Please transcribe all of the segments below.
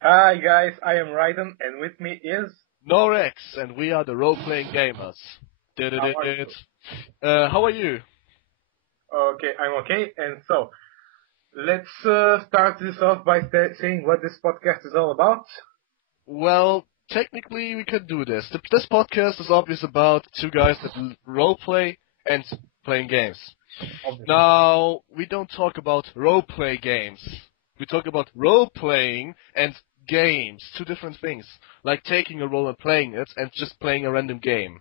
Hi guys, I am Raiden, and with me is. NorX, and we are the role-playing gamers. How are Did-did-did. you? How are you? Okay, I'm okay, and so let's start this off by saying what this podcast is all about. Well, technically we can do this. This podcast is obviously about two guys that role-play and playing games. Obviously. Now, we don't talk about role-play games. We talk about role-playing and games. Two different things. Like taking a role and playing it, and just playing a random game.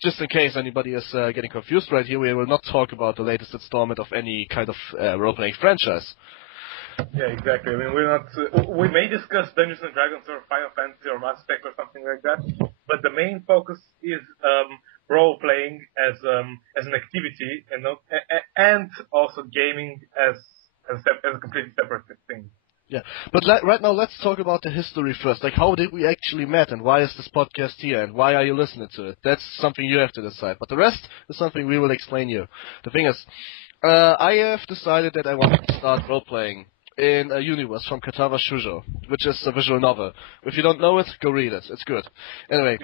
Just in case anybody is getting confused right here, we will not talk about the latest installment of any kind of role-playing franchise. Yeah, exactly. I mean, we're not. We may discuss Dungeons and Dragons or Final Fantasy or Mass Effect or something like that, but the main focus is role playing as an activity, and not, and also gaming as a completely separate thing. Yeah, but right now let's talk about the history first. Like, how did we actually met, and why is this podcast here, and why are you listening to it? That's something you have to decide. But the rest is something we will explain you. The thing is, I have decided that I want to start role-playing in a universe from Katawa shoujo, which is a visual novel. If you don't know it, go read it. It's good. Anyway,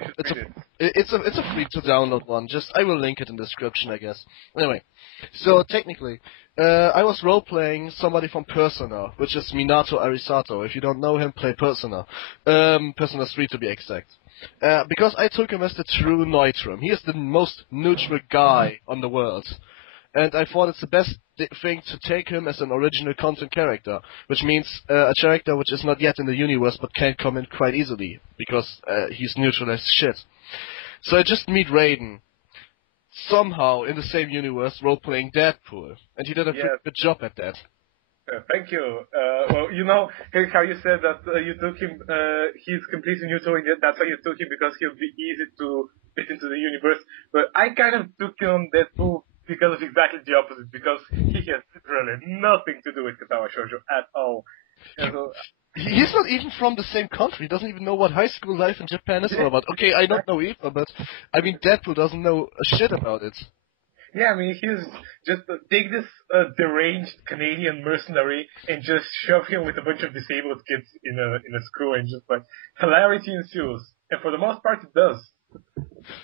it's a free to download one. I will link it in the description, I guess. Anyway, so technically, I was role-playing somebody from Persona, which is Minato Arisato. If you don't know him, play Persona. Persona 3 to be exact. Because I took him as the true Neutrum. He is the most neutral guy on the world. And I thought it's the best thing to take him as an original content character, which means a character which is not yet in the universe but can come in quite easily, because he's neutral as shit. So I just meet Raiden, somehow in the same universe, role-playing Deadpool, and he did a pretty good job at that. Thank you. Well, you know how you said that you took him, he's completely neutral, and that's why you took him, because he'll be easy to fit into the universe. But I kind of took him Deadpool because of exactly the opposite, because he has literally nothing to do with Katawa shoujo at all. And so, he's not even from the same country. He doesn't even know what high school life in Japan is all about. Okay, I don't know either, but I mean, Deadpool doesn't know a shit about it. Yeah, I mean, he's just take this deranged Canadian mercenary and just shove him with a bunch of disabled kids in a school, and just like hilarity ensues. And for the most part, it does.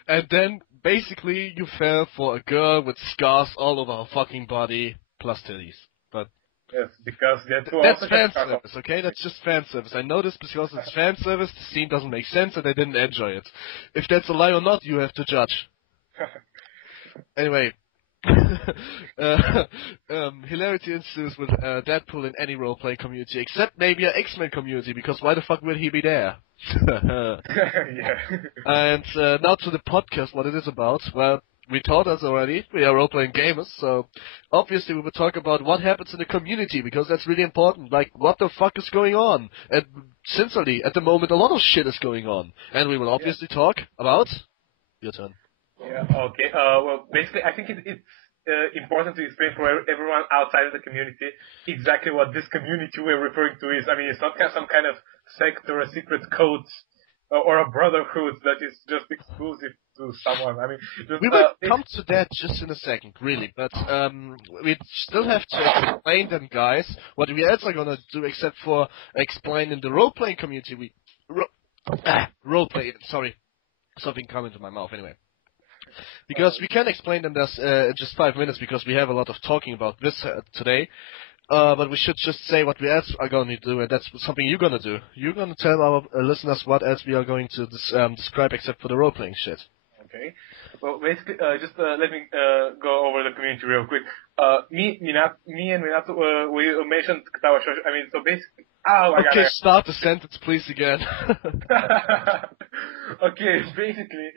And then basically you fell for a girl with scars all over her fucking body plus titties. But yes, because that's fan service, okay? That's just fan service. I know this because it's fan service. The scene doesn't make sense, and I didn't enjoy it. If that's a lie or not, you have to judge. Anyway, hilarity ensues with Deadpool in any role-playing community, except maybe an X-Men community, because why the fuck will he be there? Yeah. And now to the podcast, what it is about. Well, we told us already, we are role-playing gamers, so obviously we will talk about what happens in the community, because that's really important. Like, what the fuck is going on? And sincerely, at the moment, a lot of shit is going on. And we will obviously talk about... Your turn. Yeah, okay. Well, basically, I think it's important to explain for everyone outside of the community exactly what this community we're referring to is. I mean, it's not some kind of sect or a secret code or a brotherhood that is just exclusive to someone. I mean, we will come to that just in a second, really. But we still have to explain them, guys, what we else are gonna do except for explaining the role-playing community. Role-play. Sorry, something come into my mouth. Anyway. Because we can explain them this in just 5 minutes, because we have a lot of talking about this today. But we should just say what we else are going to do, and that's something you're going to do. You're going to tell our listeners what else we are going to describe except for the role-playing shit. Okay. Well, basically, just let me go over the community real quick. Me and Minato, we mentioned Katawa shoujo. I mean, so basically... Oh my God. Okay, start the sentence, please, again. Okay, basically...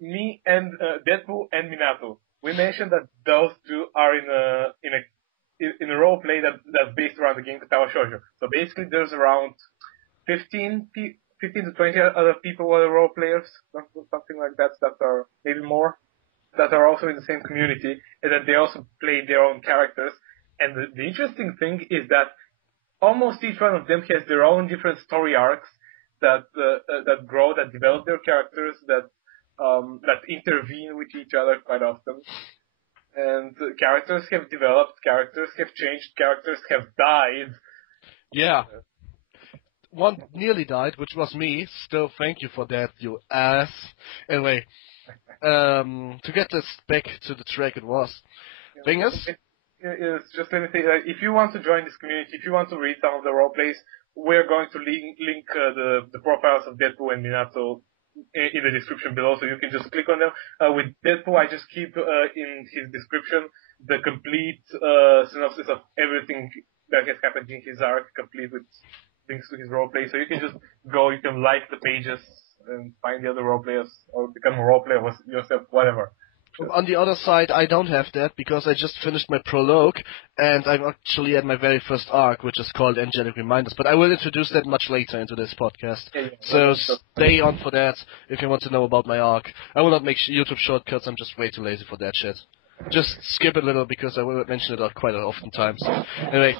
me and Deadpool and Minato. We mentioned that those two are in a role play that's based around the game Katawa shoujo. So basically, there's around 15 to 20 other people who are role players, something like that are maybe more, that are also in the same community, and that they also play their own characters. And the interesting thing is that almost each one of them has their own different story arcs that grow, that develop their characters, that intervene with each other quite often. And characters have developed, characters have changed, characters have died. Yeah. one nearly died, which was me. Still, thank you for that, you ass. Anyway, to get this back to the track, it was. Thing is, it's just let me say, if you want to join this community, if you want to read some of the role plays, we're going to link the profiles of Deadpool and Minato in the description below, so you can just click on them. With Deadpool, I just keep in his description the complete synopsis of everything that has happened in his arc, complete with links to his role play. So you can just go, you can like the pages and find the other role players or become a role player yourself, whatever. On the other side, I don't have that because I just finished my prologue and I'm actually at my very first arc, which is called Angelic Reminders. But I will introduce that much later into this podcast. So stay on for that if you want to know about my arc. I will not make YouTube shortcuts. I'm just way too lazy for that shit. Just skip it a little because I will mention it quite often times. Anyway,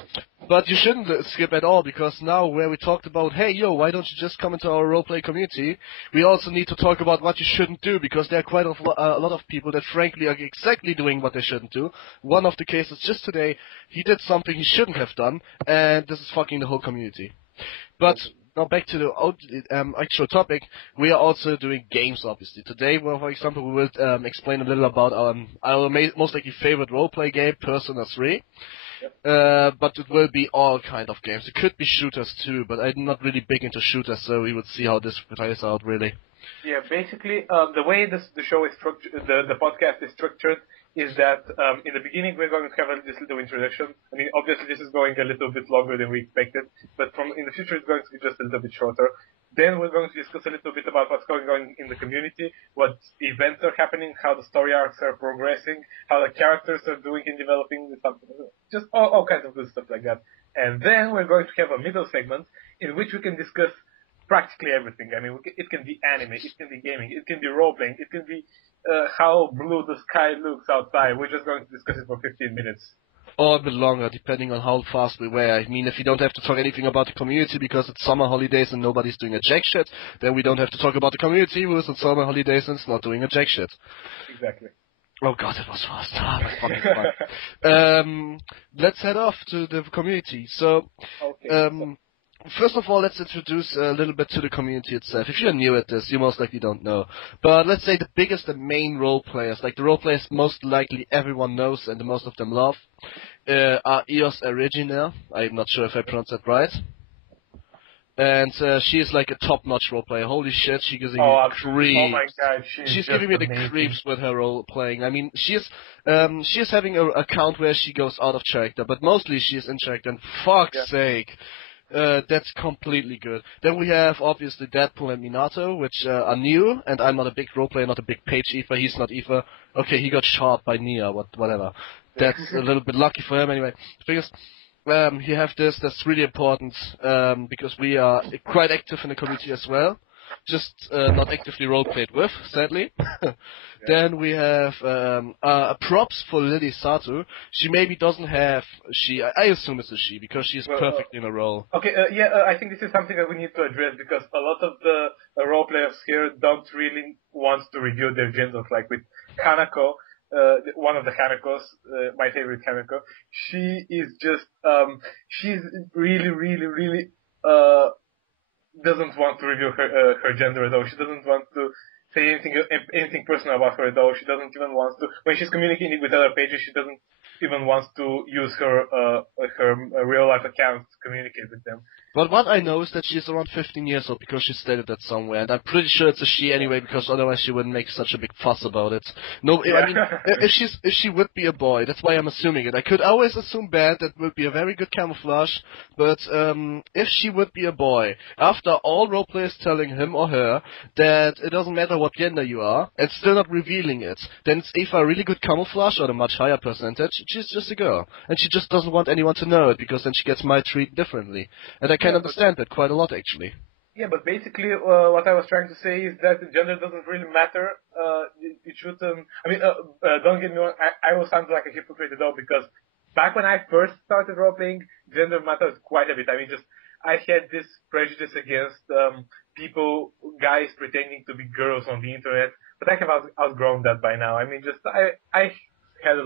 but you shouldn't skip at all because now where we talked about, hey yo, why don't you just come into our roleplay community, we also need to talk about what you shouldn't do because there are quite a lot of people that frankly are exactly doing what they shouldn't do. One of the cases just today, he did something he shouldn't have done, and this is fucking the whole community. But now back to the actual topic. We are also doing games, obviously. Today, well, for example, we will explain a little about our most likely favorite roleplay game, Persona 3. Yep. But it will be all kind of games. It could be shooters too, but I'm not really big into shooters, so we would see how this plays out, really. Yeah, basically, the way the show is structured, the podcast is structured, is that in the beginning we're going to have this little introduction. I mean, obviously this is going a little bit longer than we expected, but in the future it's going to be just a little bit shorter. Then we're going to discuss a little bit about what's going on in the community, what events are happening, how the story arcs are progressing, how the characters are doing in developing, something, just all kinds of good stuff like that. And then we're going to have a middle segment in which we can discuss practically everything. I mean, it can be anime, it can be gaming, it can be role-playing, it can be how blue the sky looks outside. We're just going to discuss it for 15 minutes. Or a bit longer, depending on how fast we were. I mean, if you don't have to talk anything about the community because it's summer holidays and nobody's doing a jack shit, then we don't have to talk about the community because it's summer holidays and it's not doing a jack shit. Exactly. Oh god, it was fast. That's fucking fun. Let's head off to the community. So, okay. First of all, let's introduce a little bit to the community itself. If you're new at this, you most likely don't know. But let's say the biggest and main role players, like the role players most likely everyone knows and the most of them love, are Eos Origina. I'm not sure if I pronounced that right. And she is like a top-notch role player. Holy shit, she gives me creeps. Oh my god, she's giving me the creeps with her role playing. I mean, she is having an account where she goes out of character, but mostly she is in character. And fuck's sake. That's completely good. Then we have, obviously, Deadpool and Minato, which are new, and I'm not a big roleplayer, not a big page either. He's not either. Okay, he got shot by Nia, whatever. That's a little bit lucky for him, anyway. Because you have this, that's really important, because we are quite active in the community as well. Just not actively roleplayed with, sadly. Then we have props for Lily Sato. She maybe doesn't have I assume it's a she because she's perfect in a role. Okay, I think this is something that we need to address because a lot of the role players here don't really want to reveal their genders. Like with Hanako, one of the Hanakos, my favorite Hanako, she is just she's really doesn't want to reveal her gender at all. She doesn't want to say anything personal about her at all. She doesn't even want to, when she's communicating with other pages, she doesn't even want to use her real life account to communicate with them. But what I know is that she's around 15 years old because she stated that somewhere, and I'm pretty sure it's a she anyway because otherwise she wouldn't make such a big fuss about it. No, I mean, if she would be a boy, that's why I'm assuming it. I could always assume bad, that would be a very good camouflage, but if she would be a boy, after all roleplayers telling him or her that it doesn't matter what gender you are, and still not revealing it, then it's either a really good camouflage or a much higher percentage, she's just a girl. And she just doesn't want anyone to know it because then she gets treated differently. And I can understand that quite a lot, actually. Yeah, but basically, what I was trying to say is that gender doesn't really matter. It shouldn't. I mean, don't get me wrong. I will sound like a hypocrite at all because back when I first started role-playing, gender mattered quite a bit. I mean, I had this prejudice against guys pretending to be girls on the internet, but I have outgrown that by now. I mean, I had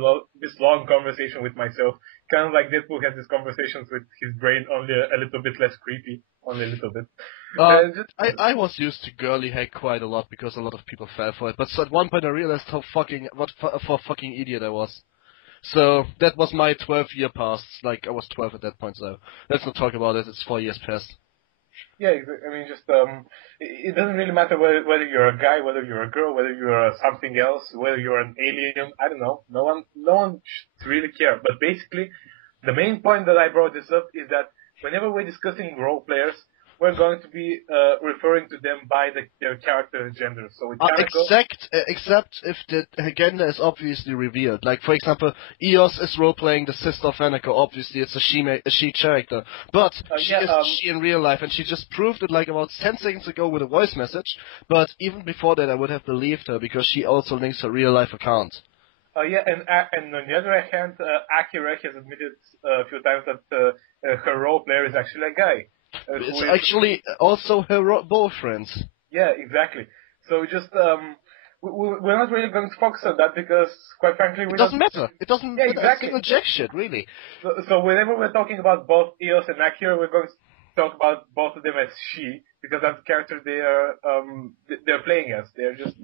this long conversation with myself, kind of like Deadpool has these conversations with his brain, only a little bit less creepy, only a little bit. I was used to girly hack quite a lot because a lot of people fell for it, but so at one point I realized what a fucking idiot I was. So that was my 12-year past. Like I was 12 at that point, so let's not talk about it. It's 4 years past. Yeah, I mean, just it doesn't really matter whether you're a guy, whether you're a girl, whether you're something else, whether you're an alien. I don't know. No one should really care. But basically, the main point that I brought this up is that whenever we're discussing role players, we're going to be referring to them by their character and gender. So with Kaneko, except if the gender is obviously revealed. Like for example, Eos is role playing the sister of Hanako. Obviously, it's a she character, but she is she in real life, and she just proved it like about 10 seconds ago with a voice message. But even before that, I would have believed her because she also links her real life account. Yeah, and on the other hand, Akira has admitted a few times that her role player is actually a guy. It's actually also her boyfriend. Yeah, exactly. So just we're not really going to focus on that because, quite frankly, it doesn't matter. It doesn't matter. Exactly. It's jack shit, really. So whenever we're talking about both Eos and Akira, we're going to talk about both of them as she because that's the character they're playing as. They're just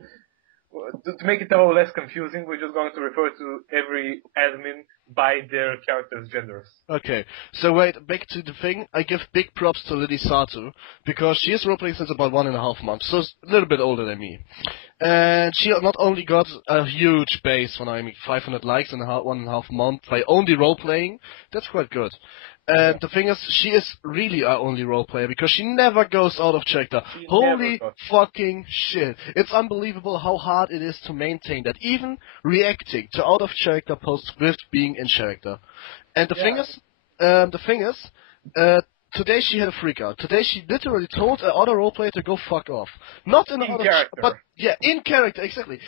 to make it a little less confusing, we're just going to refer to every admin by their characters' genders. Okay, so wait, back to the thing. I give big props to Lily Sato, because she is roleplaying since about 1.5 months, so a little bit older than me. And she not only got a huge base when I mean 500 likes in 1.5 months by only roleplaying, that's quite good. And the thing is, she is really our only role player because she never goes out of character. Holy fucking shit. It's unbelievable how hard it is to maintain that, even reacting to out of character posts with being in character. And the thing is, today she had a freak out. Today she literally told another role player to go fuck off. Not in character. But yeah, in character, exactly.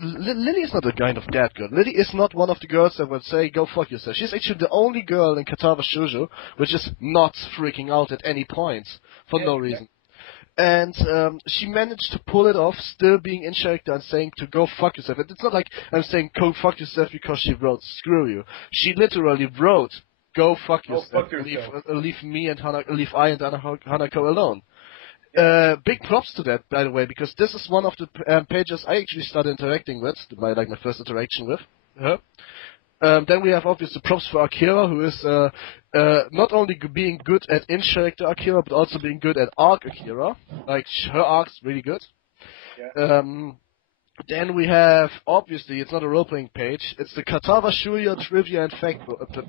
Lily is not a kind of that girl. Lily is not one of the girls that would say, go fuck yourself. She's actually the only girl in Katawa shoujo which is not freaking out at any point for no reason. And she managed to pull it off, still being in character and saying to go fuck yourself. And it's not like I'm saying go fuck yourself because she wrote screw you. She literally wrote go fuck yourself. Leave me and leave I and Hanako alone. Big props to that, by the way, because this is one of the pages I actually started interacting with, my first interaction with her. Then we have obviously props for Akira, who is not only being good at in-character Akira, but also being good at arc Akira. Like, her arc's really good. Yeah. Then we have, obviously, it's not a role-playing page, it's the Katawa Shuya Trivia and Fact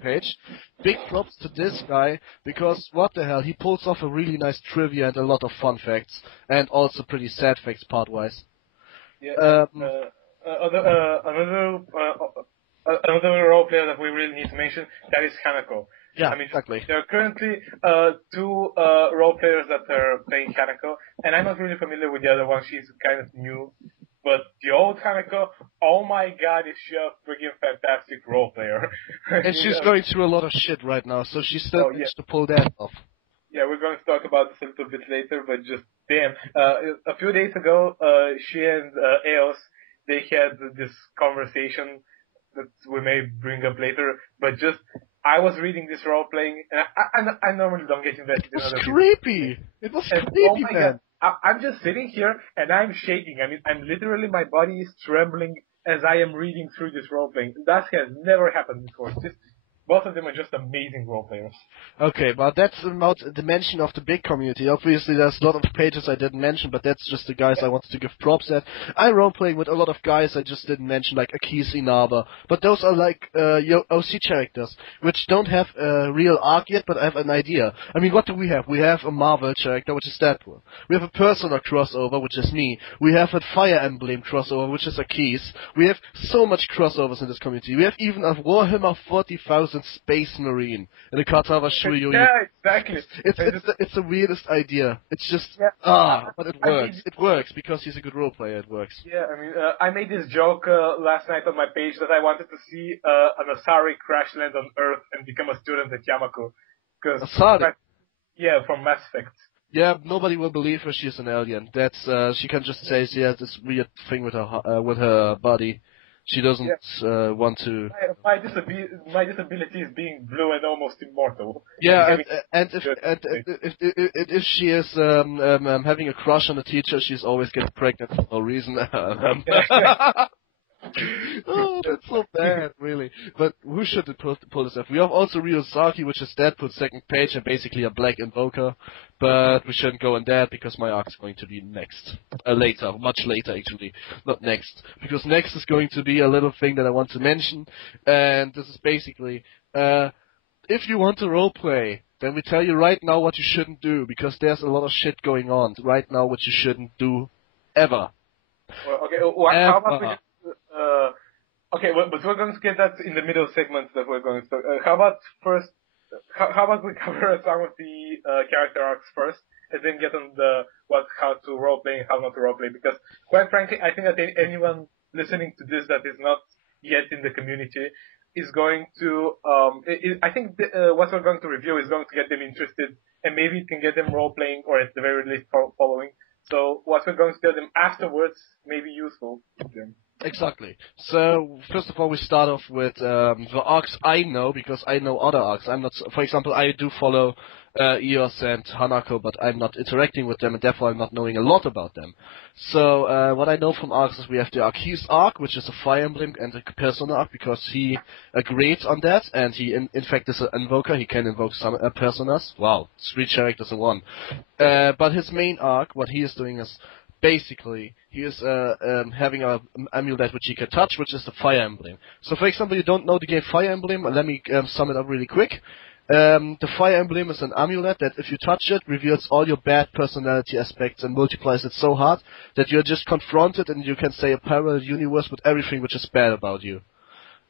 page. Big props to this guy, because what the hell, he pulls off a really nice trivia and a lot of fun facts, and also pretty sad facts part-wise. Yeah, another role player that we really need to mention, that is Hanako. Yeah, I mean, exactly. There are currently two role players that are playing Hanako, and I'm not really familiar with the other one, she's kind of new. But the old Hanako, oh my god, is she a freaking fantastic role player. And she's going through a lot of shit right now, so she still needs to pull that off. Yeah, we're going to talk about this a little bit later, but just, damn. A few days ago, she and Eos, they had this conversation that we may bring up later, but just, I was reading this role playing, and I normally don't get invested in other people. It was creepy, man. I'm just sitting here and I'm shaking. I mean, I'm literally, my body is trembling as I am reading through this role playing. That has never happened before. Both of them are just amazing role players. Okay, but that's about the mention of the big community. Obviously, there's a lot of pages I didn't mention, but that's just the guys I wanted to give props at. I role-playing with a lot of guys I just didn't mention, like Akis Inaba. But those are like your OC characters, which don't have a real arc yet, but have an idea. I mean, what do we have? We have a Marvel character, which is Deadpool. We have a Persona crossover, which is me. We have a Fire Emblem crossover, which is Akis. We have so much crossovers in this community. We have even a Warhammer 40,000 Space Marine in the Katawa Shuyo. Yeah, exactly. It's the weirdest idea. It's just but it works. It works because he's a good role player. It works. Yeah, I mean, I made this joke last night on my page that I wanted to see an Asari crash land on Earth and become a student at Yamako. Asari. Yeah, from Mass Effect. Yeah, nobody will believe her. She's an alien. That's she can just say she has this weird thing with her body. She doesn't want to. My disability is being blue and almost immortal. Yeah, and if she is having a crush on a teacher, she's always getting pregnant for no reason. Oh, that's so bad, really. But who should pull this off? We have also Ryosaki, which is Deadpool's second page and basically a black invoker. But we shouldn't go on that because my arc is going to be next. Later, much later actually. Not next. Because next is going to be a little thing that I want to mention. And this is basically, if you want to roleplay, then we tell you right now what you shouldn't do. Because there's a lot of shit going on right now which you shouldn't do ever. Well, okay, how about we okay, well, but we're going to get that in the middle segments that we're going to talk. How about first? How about we cover some of the character arcs first, and then get on the how to roleplay and how not to roleplay? Because quite frankly, I think that anyone listening to this that is not yet in the community is going to. I think what we're going to review is going to get them interested, and maybe it can get them roleplaying, or at the very least following. So what we're going to tell them afterwards may be useful to them. Exactly. So, first of all, we start off with the arcs I know, because I know other arcs. I'm not, for example, I do follow Eos and Hanako, but I'm not interacting with them, and therefore I'm not knowing a lot about them. So, what I know from arcs is we have the Arceus arc, which is a Fire Emblem and a Persona arc, because he agreed on that, and he, in fact, is an invoker. He can invoke some personas. Wow, 3 characters in one. But his main arc, what he is doing is, basically, he is having an amulet which he can touch, which is the Fire Emblem. So, for example, you don't know the game Fire Emblem, let me sum it up really quick. The Fire Emblem is an amulet that, if you touch it, reveals all your bad personality aspects and multiplies it so hard that you're just confronted and you can say a parallel universe with everything which is bad about you.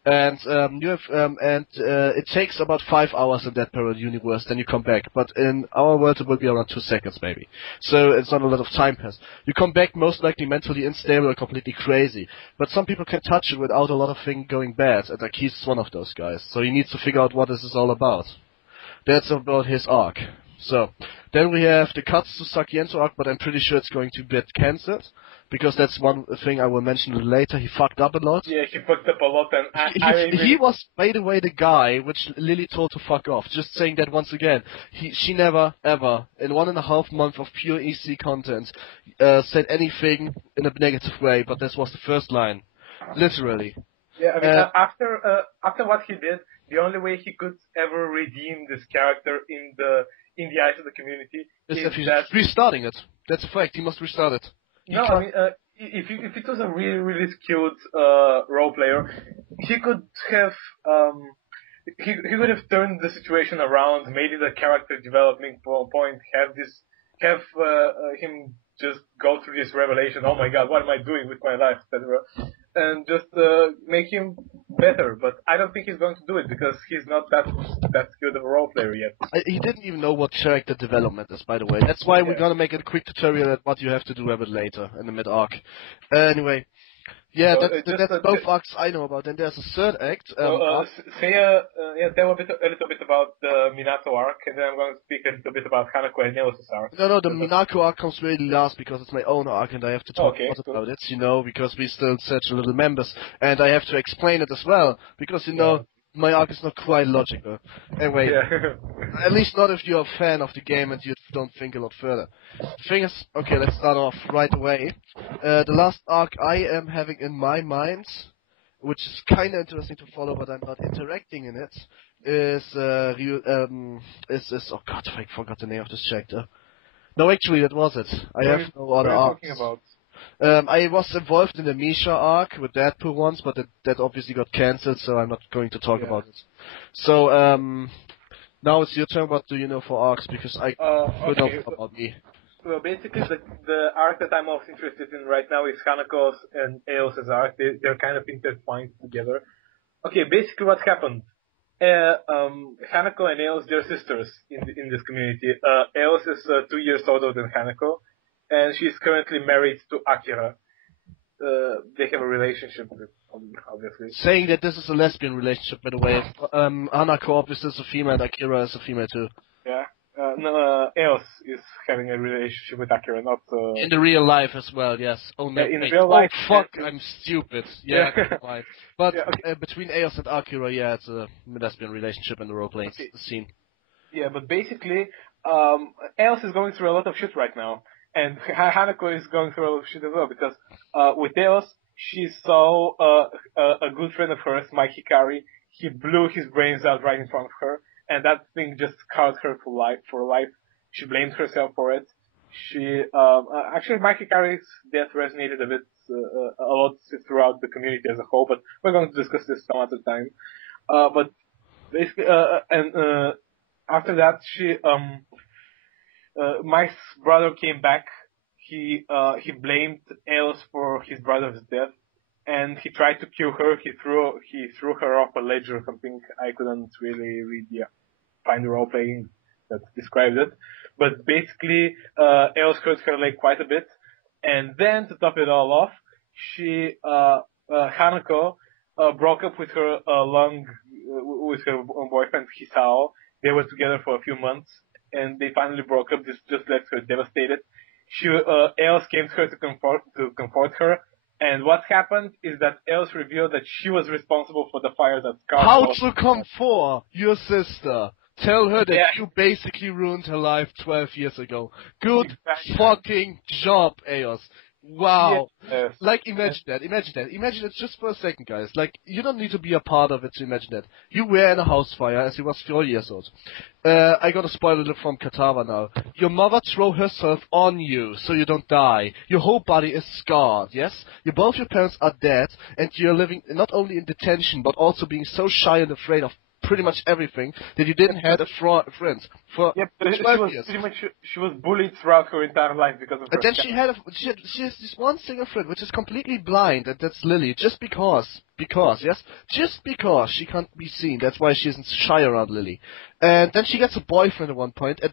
And it takes about 5 hours in that parallel universe, then you come back. But in our world, it will be around 2 seconds, maybe. So it's not a lot of time pass. You come back most likely mentally unstable or completely crazy. But some people can touch it without a lot of things going bad, and he's one of those guys. So he needs to figure out what this is all about. That's about his arc. So, then we have the Katsu Sakiento arc, but I'm pretty sure it's going to get cancelled, because that's one thing I will mention later. He fucked up a lot. Yeah, he fucked up a lot, and he was, by the way, the guy which Lily told to fuck off. Just saying that once again. She never, ever, in 1.5 months of pure EC content, said anything in a negative way, but this was the first line. Literally. Yeah, I mean, after what he did, the only way he could ever redeem this character in the eyes of the community is that restarting it. That's a fact. He must restart it. No, I mean, if it was a really, really skilled role player, he could have he could have turned the situation around, made it a character development point, have him just go through this revelation. Oh my God, what am I doing with my life, etc. And just make him better. But I don't think he's going to do it because he's not that skilled of a role player yet. He didn't even know what character development is, by the way. That's why we're gonna make a quick tutorial at what you have to do a bit later in the mid arc. Anyway. Yeah, so that's both arcs I know about. And there's a third act. Tell a little bit about the Minato arc, and then I'm going to speak a little bit about Hanako and Neos' arc. No, the Minato arc comes really last because it's my own arc, and I have to talk about it, because we still search little members, and I have to explain it as well, because, my arc is not quite logical. Anyway, at least not if you're a fan of the game and you don't think a lot further. The thing is, okay, let's start off right away. The last arc I am having in my mind, which is kind of interesting to follow, but I'm not interacting in it, is oh God, I forgot the name of this chapter. No, actually, that was it. I have no other arcs. What are you talking about? I was involved in the Misha arc with Deadpool once, but that obviously got cancelled, so I'm not going to talk about it. So, now it's your turn. What do you know for arcs? Because I don't know about me. Well, basically, the arc that I'm most interested in right now is Hanako's and Eos' arc. They're kind of intertwined together. Okay, basically what happened. Hanako and Eos, they're sisters in this community. Eos is 2 years older than Hanako, and she's currently married to Akira. They have a relationship, obviously. Saying that this is a lesbian relationship, by the way. Hanako obviously is a female, and Akira is a female too. Yeah. Eos is having a relationship with Akira, not In the real life as well, yes. Oh no, in wait. real life. Oh fuck, I'm stupid. Yeah, Yeah. right. But Yeah, okay. between Eos and Akira, yeah, it's a lesbian relationship in the role-playing Okay. scene. Yeah, but basically, Eos is going through a lot of shit right now, and Hanako is going through a lot of shit as well because with Eos, she saw a good friend of hers, Mike Hikari. He blew his brains out right in front of her, and that thing just scarred her for life. For life, she blamed herself for it. She actually Mike Hikari's death resonated a lot throughout the community as a whole, but we're going to discuss this some other time. But basically, after that, Mike's brother came back. He blamed Eos for his brother's death, and he tried to kill her. He threw her off a ledge or something. I couldn't really find the role playing that described it. But basically, Eos hurt her leg quite a bit, and then to top it all off, Hanako broke up with her with her boyfriend Hisao. They were together for a few months, and they finally broke up. This just left her devastated. Eos came to her to comfort her, and what happened is that Eos revealed that she was responsible for the fire that scarred How her. to comfort your sister? Tell her that Yeah. you basically ruined her life 12 years ago. Good Exactly. fucking job, Eos. Wow. Yes. Like, imagine that. Imagine it just for a second, guys. Like, you don't need to be a part of it to imagine that. You were in a house fire as you was 4 years old. I got a spoiler from Katawa now. Your mother threw herself on you so you don't die. Your whole body is scarred, yes? Both your parents are dead, and you're living not only in detention, but also being so shy and afraid of pretty much everything that you didn't have a friend for Yep, 12 years. she was bullied throughout her entire life because of her. And then she has this one single friend which is completely blind, and that's Lily. Just because she can't be seen. That's why she isn't shy around Lily. And then she gets a boyfriend at one point, and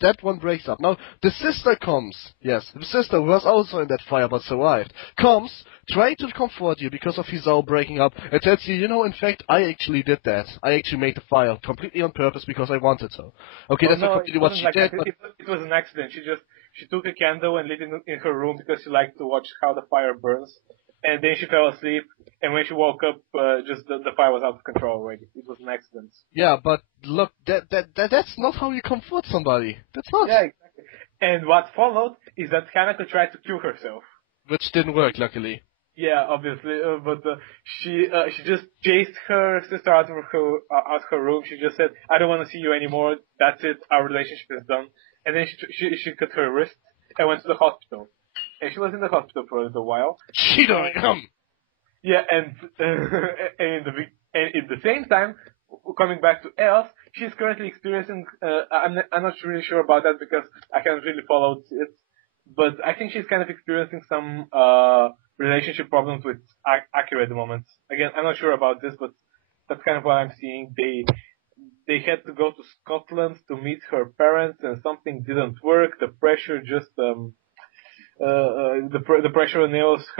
that one breaks up. Now the sister comes. Yes, the sister who was also in that fire but survived comes. Trying to comfort you because of Hisao breaking up, and tells you, in fact, I actually did that. I actually made the fire completely on purpose because I wanted to. Okay, that's not completely what she did, but it was an accident. She took a candle and lit it in her room because she liked to watch how the fire burns. And then she fell asleep, and when she woke up, just the fire was out of control already. It was an accident. Yeah, but look, that's not how you comfort somebody. That's not. Yeah, exactly. And what followed is that Hanako tried to kill herself. Which didn't work, luckily. Yeah, obviously, but she just chased her sister out of her room. She just said, "I don't want to see you anymore. That's it. Our relationship is done." And then she cut her wrist and went to the hospital. And she was in the hospital for a little while. She don't come. Yeah, and at the same time, coming back to Eos, she's currently experiencing. I'm not really sure about that because I haven't really followed it, but I think she's kind of experiencing some relationship problems with Akira at the moment. Again, I'm not sure about this, but that's kind of what I'm seeing. They had to go to Scotland to meet her parents, and something didn't work. The pressure just the pressure on Eos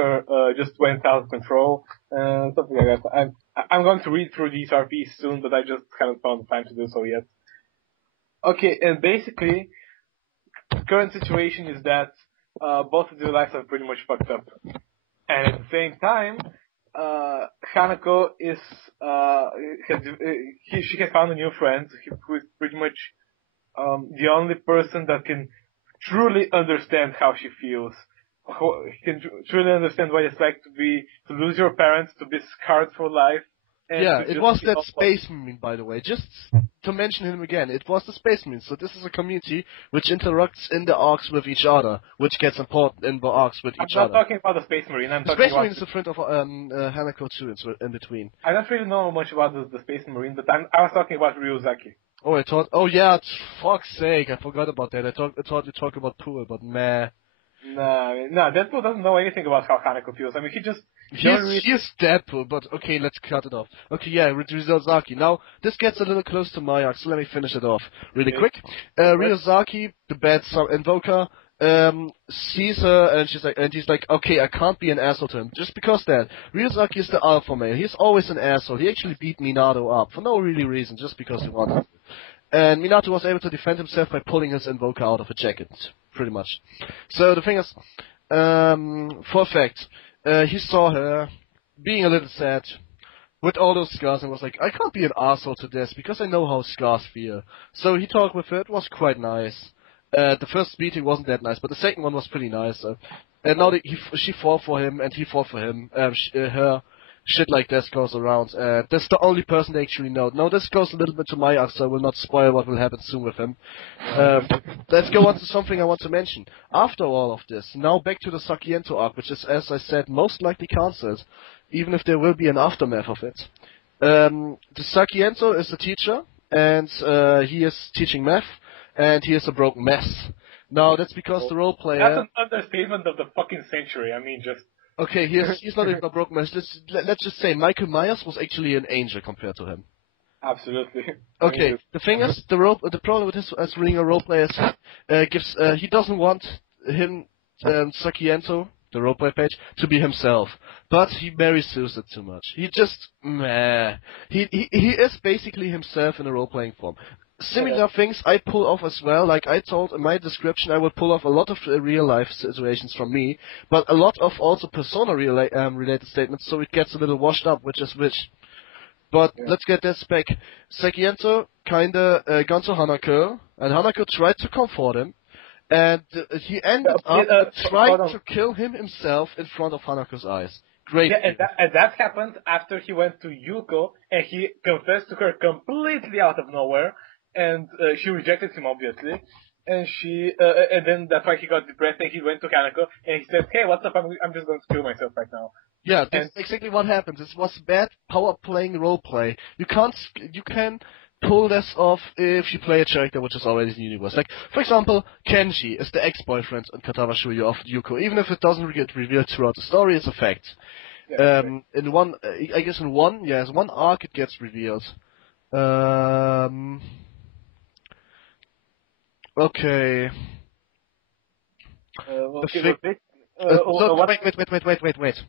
just went out of control, something like that. I'm going to read through these RPs soon, but I just haven't found the time to do so yet. Okay, and basically, the current situation is that both of their lives are pretty much fucked up. And at the same time, Hanako she has found a new friend who is pretty much the only person that can truly understand how she feels. Who can truly understand what it's like to lose your parents, to be scarred for life. And yeah, it was that Space Marine, by the way. Just to mention him again, it was the Space Marine. So this is a community which interacts in the arcs with each other, which gets important in the arcs with each other. I'm not talking about the Space Marine. The Space Marine is a friend of Hanako too, in between. I don't really know much about the Space Marine, but I was talking about Ryuzaki. Oh yeah, fuck's sake, I forgot about that. I thought you talked about Pool, but meh. No, Deadpool doesn't know anything about how Hanako feels. I mean, He's Deadpool, but okay, let's cut it off. Okay, yeah, Ryuzaki. Now, this gets a little close to my arc, so let me finish it off really quick. Ryuzaki, the bad invoker, sees her and he's like, okay, I can't be an asshole to him. Just because that. Ryuzaki is the alpha male. He's always an asshole. He actually beat Minato up for no really reason, just because he wanted. And Minato was able to defend himself by pulling his invoker out of a jacket, pretty much. So the thing is, for a fact, he saw her being a little sad with all those scars and was like, I can't be an arsehole to this because I know how scars feel. So he talked with her. It was quite nice. The first meeting wasn't that nice, but the second one was pretty nice. And now she fought for him and he fought for him. Her. Shit like this goes around. That's the only person they actually know. Now this goes a little bit to my arc, so I will not spoil what will happen soon with him. Let's go on to something I want to mention. After all of this, now back to the Sakiento arc, which is, as I said, most likely cancelled, even if there will be an aftermath of it. The Sakiento is the teacher, and he is teaching math, and he is a broken mess. Now that's because the role player... That's an understatement of the fucking century. I mean, just... Okay, he's not even a broken man. Let's just say Michael Myers was actually an angel compared to him. Absolutely. Okay, the thing is, the problem with his as being a roleplayer is he doesn't want him, Sakiento, the roleplay page, to be himself. But he marries Susan too much. He just, meh. He is basically himself in a role-playing form. Similar things I pull off as well. Like I told in my description, I will pull off a lot of real-life situations from me, but a lot of also persona-related statements, so it gets a little washed up, which is which. But let's get this back. Sakiento kinda gone to Hanako, and Hanako tried to comfort him, and he ended up trying to kill him himself in front of Hanako's eyes. Great. Yeah, and that happened after he went to Yuko, and he confessed to her completely out of nowhere. And she rejected him, obviously. And and then that's why he got depressed, and he went to Hanako, and he said, hey, what's up, I'm just going to kill myself right now. Yeah, that's exactly what happens. It was bad power-playing roleplay. You can pull this off if you play a character which is already in the universe. Like, for example, Kenji is the ex-boyfriend in Katawa Shoujo of Yuko. Even if it doesn't get revealed throughout the story, it's a fact. Yeah, in one arc it gets revealed. Okay. Wait.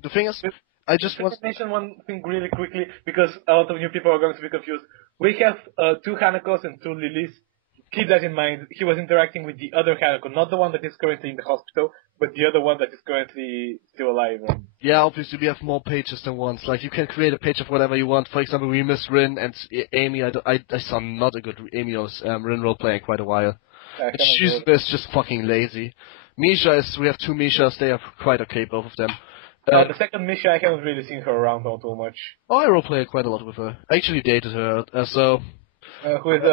The thing is, I just want to mention one thing really quickly, because a lot of new people are going to be confused. We have 2 Hanakos and 2 Lilies. Keep that in mind. He was interacting with the other Hanako, not the one that is currently in the hospital, but the other one that is currently still alive. Yeah, obviously we have more pages than once. Like, you can create a page of whatever you want. For example, we miss Rin and Amy. I saw not a good Amy or Rin roleplay in quite a while. Shizune is just fucking lazy. Misha we have 2 Mishas, they are quite okay, both of them. The second Misha, I haven't really seen her around all too much. Oh, I roleplayed quite a lot with her. I actually dated her, so... who is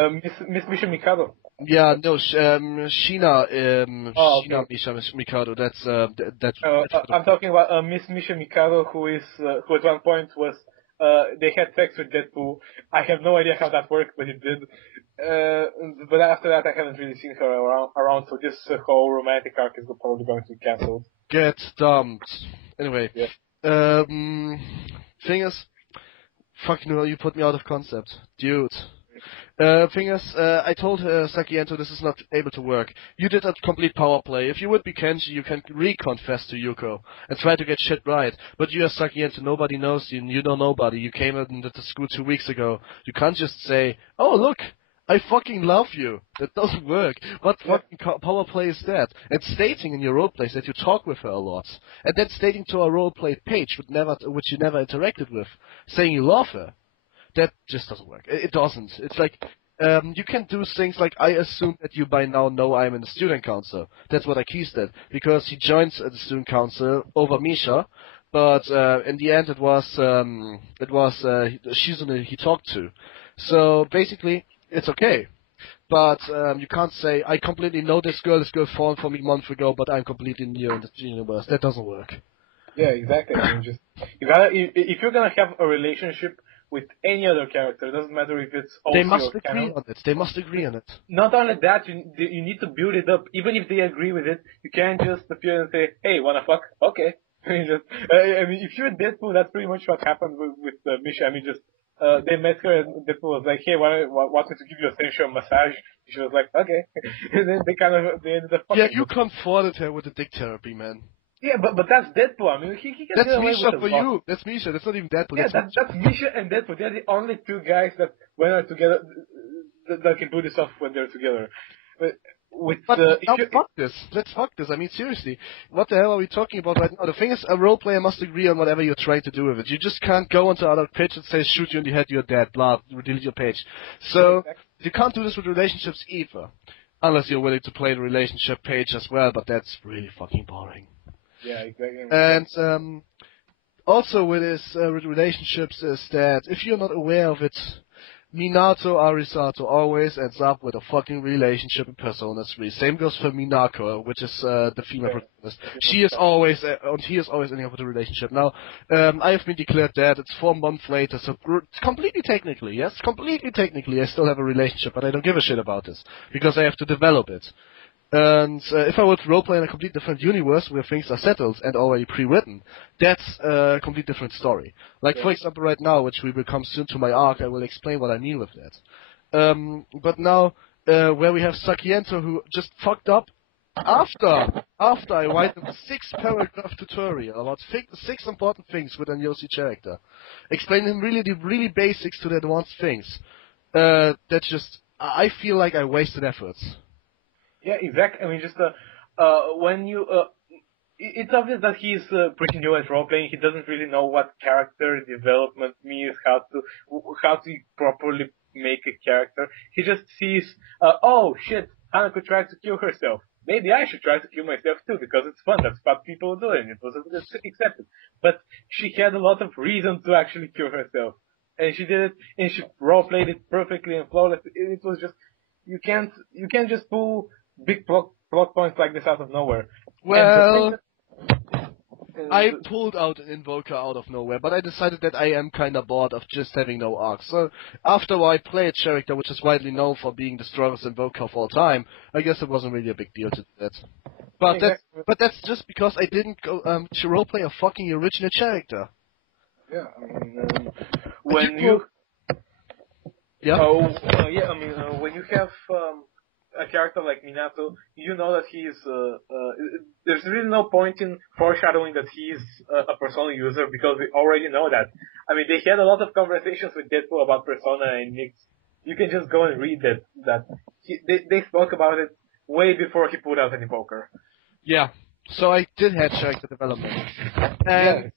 Miss Misha Mikado? Yeah, no, Shina, Shina Misha Mikado, that's I'm talking about Miss Misha Mikado, who at one point was... they had sex with Deadpool. I have no idea how that worked, but it did. But after that, I haven't really seen her around, so this whole romantic arc is probably going to be cancelled. Get dumped. Anyway. Yeah. Thing is, fucking hell, you put me out of concept. Dude. Thing is, I told Sakiento this is not able to work. You did a complete power play. If you would be Kenji, you can reconfess to Yuko and try to get shit right. But you are Sakiento, nobody knows you, and you know nobody. You came into the school 2 weeks ago. You can't just say, oh look, I fucking love you. That doesn't work. What fucking power play is that? And stating in your roleplays that you talk with her a lot. And then stating to a roleplay page which you never interacted with, saying you love her. That just doesn't work. It doesn't. It's like, you can do things like, I assume that you by now know I'm in the student council. That's what Akis did. Because he joins the student council over Misha, but in the end it was Shizune he talked to. So basically, it's okay. But you can't say, I completely know this girl fallen for me a month ago, but I'm completely new in the universe. That doesn't work. Yeah, exactly. I mean, if you're gonna have a relationship with any other character, it doesn't matter if it's also They must agree on it. They must agree on it. Not only that, you need to build it up. Even if they agree with it, you can't just appear and say, hey, wanna fuck? Okay. I mean, if you're Deadpool, that's pretty much what happened with Misha. I mean, they met her and Deadpool was like, hey, want me to give you a sensual massage? She was like, okay. And then they ended up fucking. Yeah, you comforted her with the dick therapy, man. Yeah, but that's Deadpool. I mean, he can that's get away Misha with for you. That's Misha. That's not even Deadpool. Yeah, that's Misha and Deadpool. They're the only 2 guys that, when are together, that can do this stuff when they're together. But now fuck this. Let's fuck this. I mean, seriously, what the hell are we talking about right now? The thing is, a role player must agree on whatever you're trying to do with it. You just can't go onto other page and say, shoot you in the head, you're dead, blah, delete your page. So, you can't do this with relationships either. Unless you're willing to play the relationship page as well, but that's really fucking boring. Yeah, exactly. And, also with this, with relationships is that if you're not aware of it, Minato Arisato always ends up with a fucking relationship in Persona 3. Same goes for Minako, which is the female protagonist. She is always, and he is always ending up with a relationship. Now, I have been declared dead. It's 4 months later, so completely technically, I still have a relationship, but I don't give a shit about this because I have to develop it. And if I would roleplay in a completely different universe where things are settled and already pre-written, that's a completely different story. Like, for example, right now, which we will come soon to my arc, I will explain what I mean with that. But now, where we have Sakiento, who just fucked up after I write a 6-paragraph tutorial about 6 important things with a Yoshi character, explaining the really basics to the advanced things. That's just, I feel like I wasted efforts. Yeah, exactly. I mean, just when you, it's obvious that he's pretty new at role-playing. He doesn't really know what character development means, how to properly make a character. He just sees, oh shit, Hanako tried to kill herself. Maybe I should try to kill myself too, because it's fun. That's what people do, and it was accepted. But she had a lot of reason to actually kill herself, and she did it, and she role-played it perfectly and flawlessly. It was just, you can't just pull big plot points like this out of nowhere. Well, I pulled out an Invoker out of nowhere, but I decided that I am kinda bored of just having no arc. So, after I play a character which is widely known for being the strongest Invoker of all time, I guess it wasn't really a big deal to do that. But that's just because I didn't go to roleplay a fucking original character. Yeah, I mean, when you... Yeah? I mean, when you have... a character like Minato, you know that he's, there's really no point in foreshadowing that he's a Persona user because we already know that. I mean, they had a lot of conversations with Deadpool about Persona and Nix. You can just go and read that. They spoke about it way before he put out any poker. Yeah. So I did have character development. And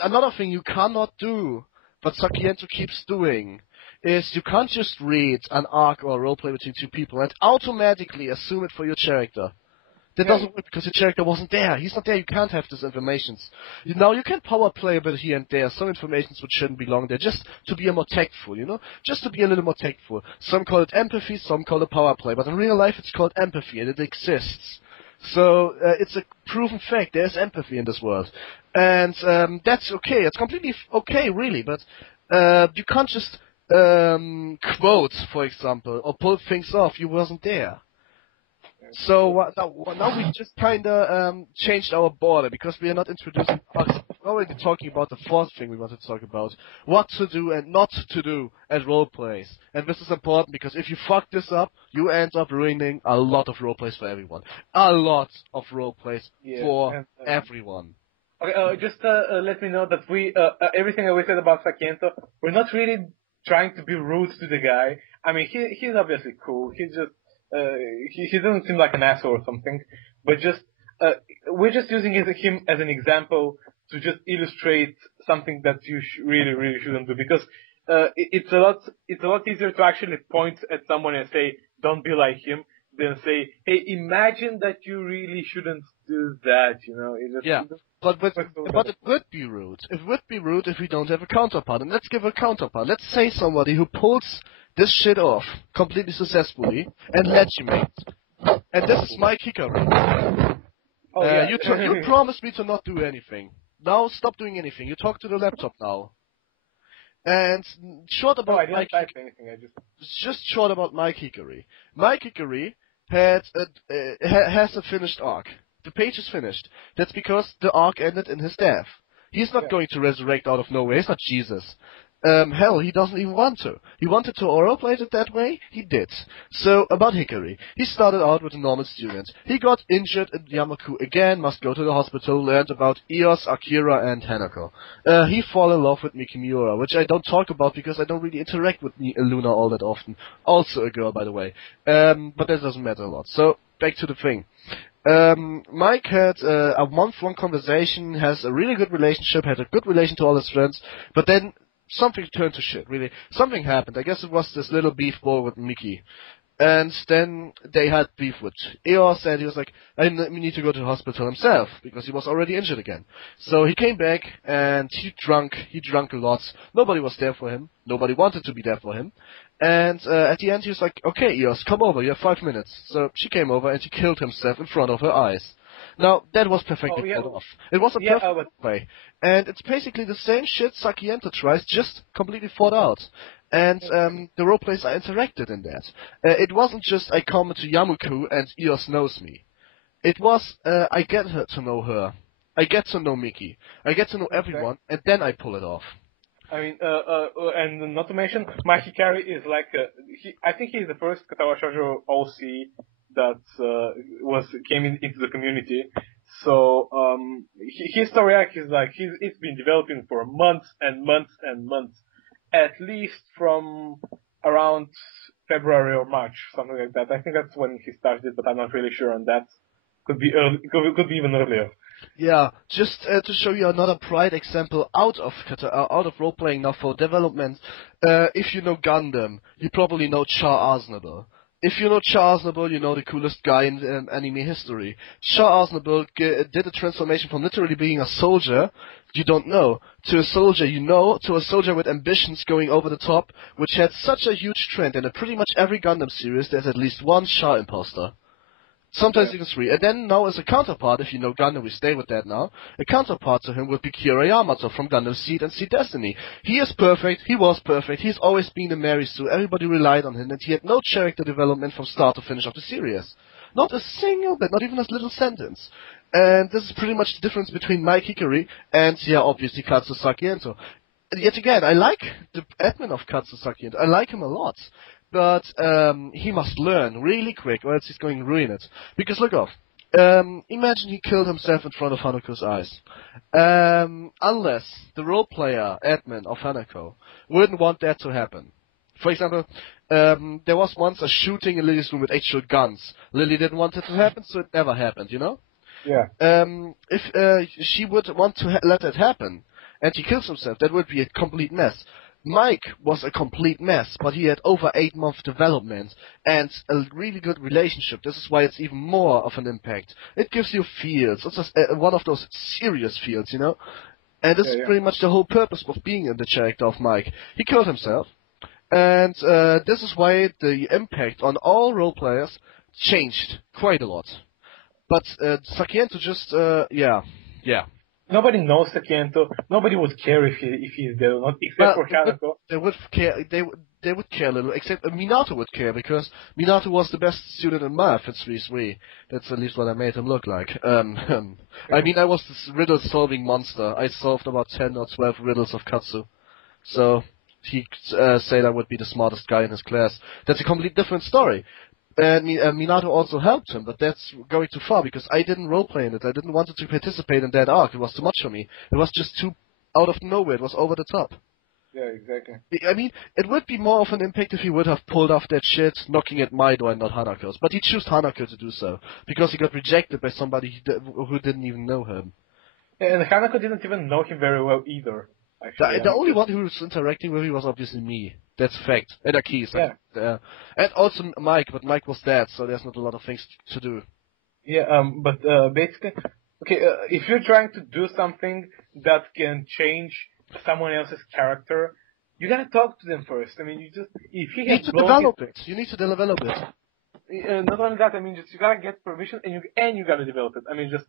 another thing you cannot do, but Sakiento keeps doing, is you can't just read an arc or a roleplay between 2 people and automatically assume it for your character. That doesn't work because your character wasn't there. He's not there. You can't have these informations. Now you can power play a bit here and there, some informations which shouldn't belong there, just to be more tactful, just to be a little more tactful. Some call it empathy, some call it power play, but in real life it's called empathy and it exists. So it's a proven fact. There's empathy in this world, and that's okay. It's completely okay, really. But you can't just quote, for example, or pull things off. You wasn't there. So now we just kind of changed our border because we are not introducing arcs. We're already talking about the 4th thing we wanted to talk about: what to do and not to do at role plays. And this is important because if you fuck this up, you end up ruining a lot of role plays for everyone. A lot of role plays for everyone. Okay, just let me know that we everything that we said about Sakiento, we're not really trying to be rude to the guy. I mean, he's obviously cool. He's just he doesn't seem like an asshole or something, but just we're just using him as an example to just illustrate something that you really shouldn't do, because it's a lot easier to actually point at someone and say don't be like him than say, hey, imagine that you really shouldn't do that. But it would be rude. It would be rude if we don't have a counterpart. And let's give a counterpart. Let's say somebody who pulls this shit off completely successfully and legitimates. And this is Mike Hikari. You promised me to not do anything. Now stop doing anything. You talk to the laptop now. And short about Mike Hikari. Mike Hikari has a finished arc. The page is finished. That's because the arc ended in his death. He's not going to resurrect out of nowhere. He's not Jesus. Hell, he doesn't even want to. He wanted to roleplay it that way, he did. So, about Hikari. He started out with a normal student. He got injured in Yamaku again, must go to the hospital, learned about Eos, Akira, and Hanako. He fell in love with Miki Miura, which I don't talk about because I don't really interact with Luna all that often. Also a girl, by the way. But that doesn't matter a lot. So, back to the thing. Mike had a month-long conversation, has a really good relationship, had a good relation to all his friends, but then something turned to shit, really. Something happened. I guess it was this little beef ball with Miki. And then they had beef with Eos, and he was like, I need to go to the hospital himself, because he was already injured again. So he came back, and he drank a lot. Nobody was there for him. Nobody wanted to be there for him. And at the end he was like, okay, Eos, come over, you have 5 minutes. So she came over, and he killed himself in front of her eyes. Now, that was perfectly pulled off. It was a perfect play. And it's basically the same shit Sakiento tries, just completely thought out. And the roleplays are interacted in that. It wasn't just, I come to Yamuku and Eos knows me. It was, I get her to know her. I get to know Miki. I get to know everyone, and then I pull it off. I mean, and not to mention, my Hikari is like, I think he's the first Katawa shoujo OC that came into the community. So his story arc is like it's been developing for months and months and months, at least from around February or March, something like that. I think that's when he started, but I'm not really sure on that. Could be early, could be even earlier. Yeah, just to show you another pride example out of role-playing now for development. If you know Gundam, you probably know Char Aznable. If you know Char Aznable, you know the coolest guy in anime history. Char Aznable did a transformation from literally being a soldier you don't know, to a soldier you know, to a soldier with ambitions going over the top, which had such a huge trend, and in pretty much every Gundam series there's at least one Char imposter. Sometimes even 3. And then now as a counterpart, if you know Gundam, we stay with that now, a counterpart to him would be Kira Yamato from Gundam Seed and Seed Destiny. He is perfect, he was perfect, he's always been a Mary Sue, everybody relied on him, and he had no character development from start to finish of the series. Not a single bit, not even a little sentence. And this is pretty much the difference between Mike Hikari and, yeah, obviously Katsusaki Ento. Yet again, I like the admin of Katsusaki Ento. I like him a lot. But he must learn really quick, or else he's going to ruin it. Because look off. Imagine he killed himself in front of Hanako's eyes. Unless the role player, admin of Hanako, wouldn't want that to happen. For example, there was once a shooting in Lily's room with actual guns. Lily didn't want it to happen, so it never happened, you know? Yeah. If she would want to let it happen, and he kills himself, that would be a complete mess. Mike was a complete mess, but he had over 8-month development and a really good relationship. This is why it's even more of an impact. It gives you feels. It's just one of those serious feels, you know? And this is pretty much the whole purpose of being in the character of Mike. He killed himself, and this is why the impact on all role players changed quite a lot. But Sakiento just, yeah. Nobody knows Sakiento. Nobody would care if he's there or not, except for Hanako. They would care. They would care a little. Except Minato would care, because Minato was the best student in math at 3-3. That's at least what I made him look like. I mean, I was this riddle-solving monster. I solved about 10 or 12 riddles of Katsu. So he said I would be the smartest guy in his class. That's a completely different story. And Minato also helped him, but that's going too far, because I didn't roleplay in it. I didn't want to participate in that arc. It was too much for me. It was just too out of nowhere. It was over the top. Yeah, exactly. I mean, it would be more of an impact if he would have pulled off that shit, knocking at my door and not Hanako's. But he chose Hanako to do so, because he got rejected by somebody who didn't even know him. And Hanako didn't even know him very well either. Actually, the only one who was interacting with him was obviously me. That's fact. And Akis. Yeah. And also Mike, but Mike was dead, so there's not a lot of things to do. Yeah, but basically, okay, if you're trying to do something that can change someone else's character, you gotta talk to them first. I mean, if he you need to develop it. You need to develop it. Not only that, I mean, just you gotta get permission and you gotta develop it. I mean, just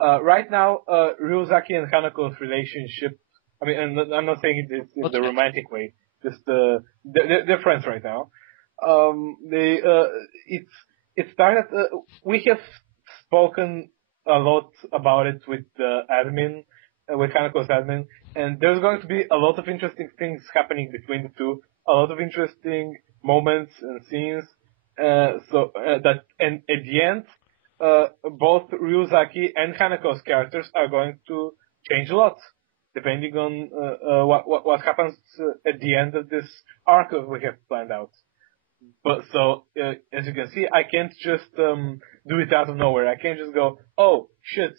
right now, Ryuzaki and Hanako's relationship. I mean, and I'm not saying it's in the romantic way. Just they're friends right now. It started. We have spoken a lot about it with the admin, with Hanako's admin, and there's going to be a lot of interesting things happening between the two, a lot of interesting moments and scenes. And at the end, both Ryuzaki and Hanako's characters are going to change a lot, depending on what happens at the end of this arc we have planned out. But so, as you can see, I can't just do it out of nowhere. I can't just go, oh shit,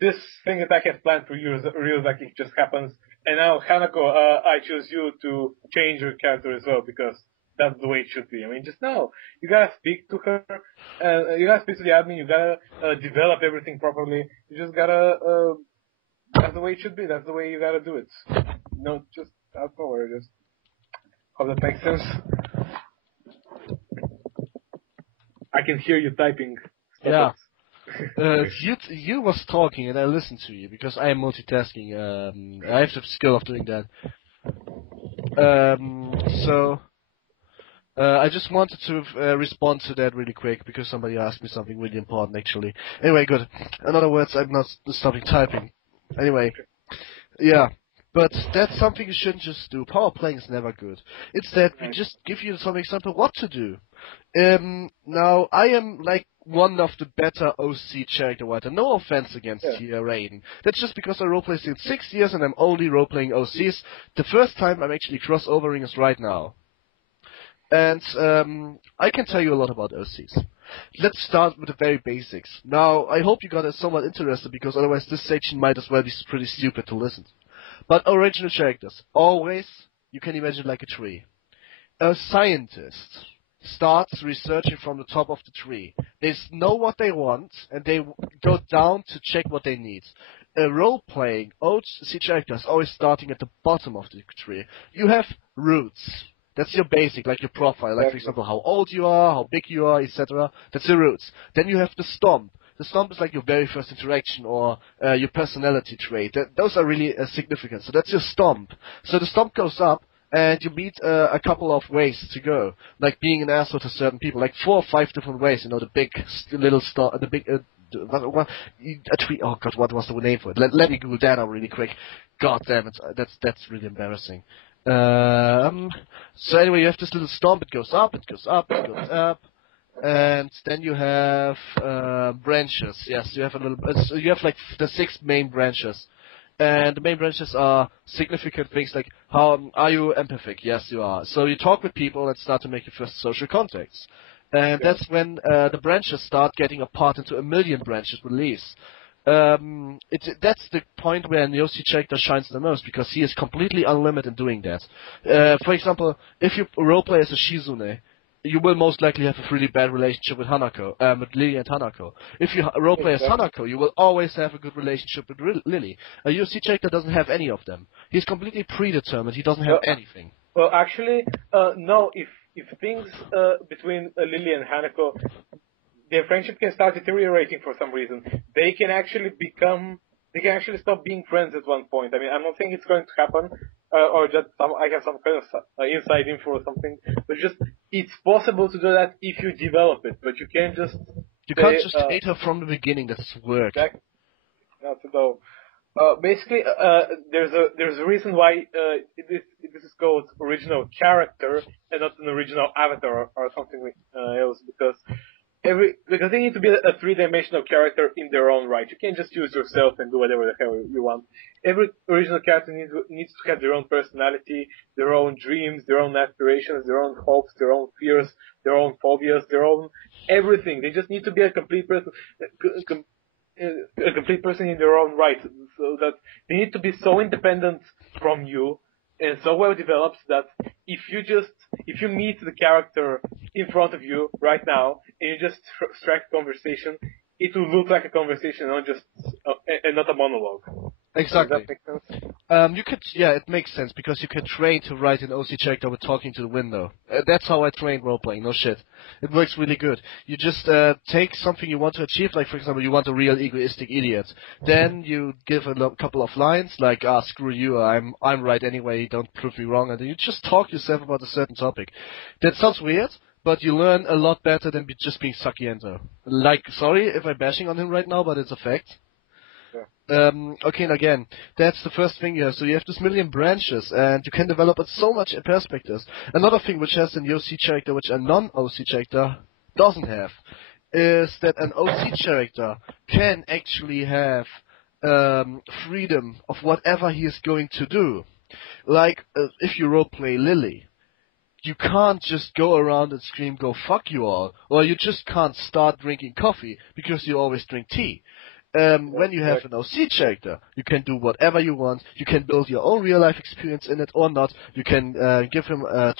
this thing that I have planned for Ryuzaki just happens, and now Hanako, I choose you to change your character as well because that's the way it should be. I mean, just no. You gotta speak to her, you gotta speak to the admin. You gotta develop everything properly. You just gotta. That's the way it should be. That's the way you gotta do it. No, just out of nowhere. Just hope that makes sense. I can hear you typing. Yeah. You was talking and I listened to you because I am multitasking. I have the skill of doing that. I just wanted to respond to that really quick because somebody asked me something really important actually. Anyway, good. In other words, I'm not stopping typing. Anyway, yeah. But that's something you shouldn't just do. Power playing is never good. It's that we just give you some example what to do. Now, I am like one of the better OC character writer. No offense against Raiden. That's just because I roleplay since 6 years and I'm only roleplaying OCs. The first time I'm actually crossovering is right now. And I can tell you a lot about OCs. Let's start with the very basics. Now, I hope you got somewhat interested because otherwise this section might as well be pretty stupid to listen to. But original characters. Always, you can imagine like a tree. A scientist starts researching from the top of the tree. They know what they want, and they go down to check what they need. A role-playing OC character is always starting at the bottom of the tree. You have roots. That's your basic, like your profile. Like, for example, how old you are, how big you are, etc. That's your roots. Then you have the stomp. The stomp is like your very first interaction or your personality trait. Those are really significant. So that's your stomp. So the stomp goes up, and you meet a couple of ways to go. Like being an asshole to certain people. Like 4 or 5 different ways. You know, the big, little stomp, the big, a tweet. Oh God, what was the name for it? Let me Google that out really quick. God damn it, that's really embarrassing. So anyway, you have this little stomp. It goes up, it goes up, it goes up. And then you have branches. Yes, you have you have like the 6 main branches, and the main branches are significant things like how are you empathic? Yes, you are. So you talk with people and start to make your first social contacts, and that's when the branches start getting apart into a million branches with leaves. That's the point where an OC character shines the most because he is completely unlimited in doing that. For example, if you roleplay as a Shizune, you will most likely have a really bad relationship with Hanako, with Lily and Hanako. If you roleplay as Hanako, you will always have a good relationship with Lily. A UC character doesn't have any of them. He's completely predetermined. He doesn't have anything. Well, actually, no. If things between Lily and Hanako, their friendship can start deteriorating for some reason. They can actually stop being friends at one point. I mean, I'm not saying it's going to happen, or just I have some kind of inside info or something, but just it's possible to do that if you develop it. But you can't just can't just hate her from the beginning. That's work. Exactly. So, basically, there's a reason why this is called original character and not an original avatar or something else because they need to be a 3-dimensional character in their own right. You can't just use yourself and do whatever the hell you want. Every original character needs to have their own personality, their own dreams, their own aspirations, their own hopes, their own fears, their own phobias, their own everything. They just need to be a complete person, in their own right. So that they need to be so independent from you and so well developed that if you meet the character in front of you right now and you just strike a conversation, it will look like a conversation, and not a monologue. Exactly. Does that make sense? It makes sense because you can train to write an OC character with talking to the window. That's how I train role-playing, no shit. It works really good. You just take something you want to achieve, like for example, you want a real egoistic idiot. Then you give a couple of lines, like, screw you, I'm right anyway, don't prove me wrong, and then you just talk yourself about a certain topic. That sounds weird, but you learn a lot better than just being Sakiento. Like, sorry if I'm bashing on him right now, but it's a fact. Okay, and again, that's the first thing you have. So you have this million branches, and you can develop it so much perspectives. Another thing which has an OC character, which a non-OC character doesn't have, is that an OC character can actually have freedom of whatever he is going to do. Like, if you roleplay Lily, you can't just go around and scream, "Go fuck you all," or you just can't start drinking coffee because you always drink tea. When you have an OC character, you can do whatever you want. You can build your own real life experience in it or not. You can give him a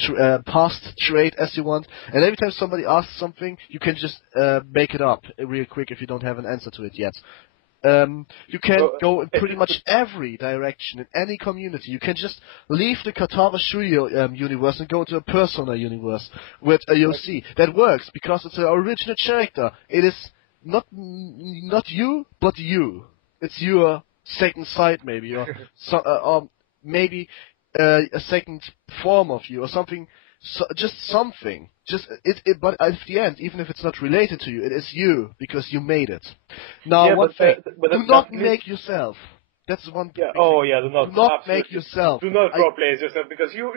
past trait as you want. And every time somebody asks something, you can just make it up real quick if you don't have an answer to it yet. You can go in pretty much every direction in any community. You can just leave the Katawa shoujo universe and go to a Persona universe with a OC. That works because it's an original character. It is not you, but you. It's your second side, maybe, or maybe a second form of you, or something. Just something. But at the end, even if it's not related to you, it is you because you made it. Now, one thing: do not make yourself. That's one thing. Do not make yourself. Do not roleplay as yourself because you,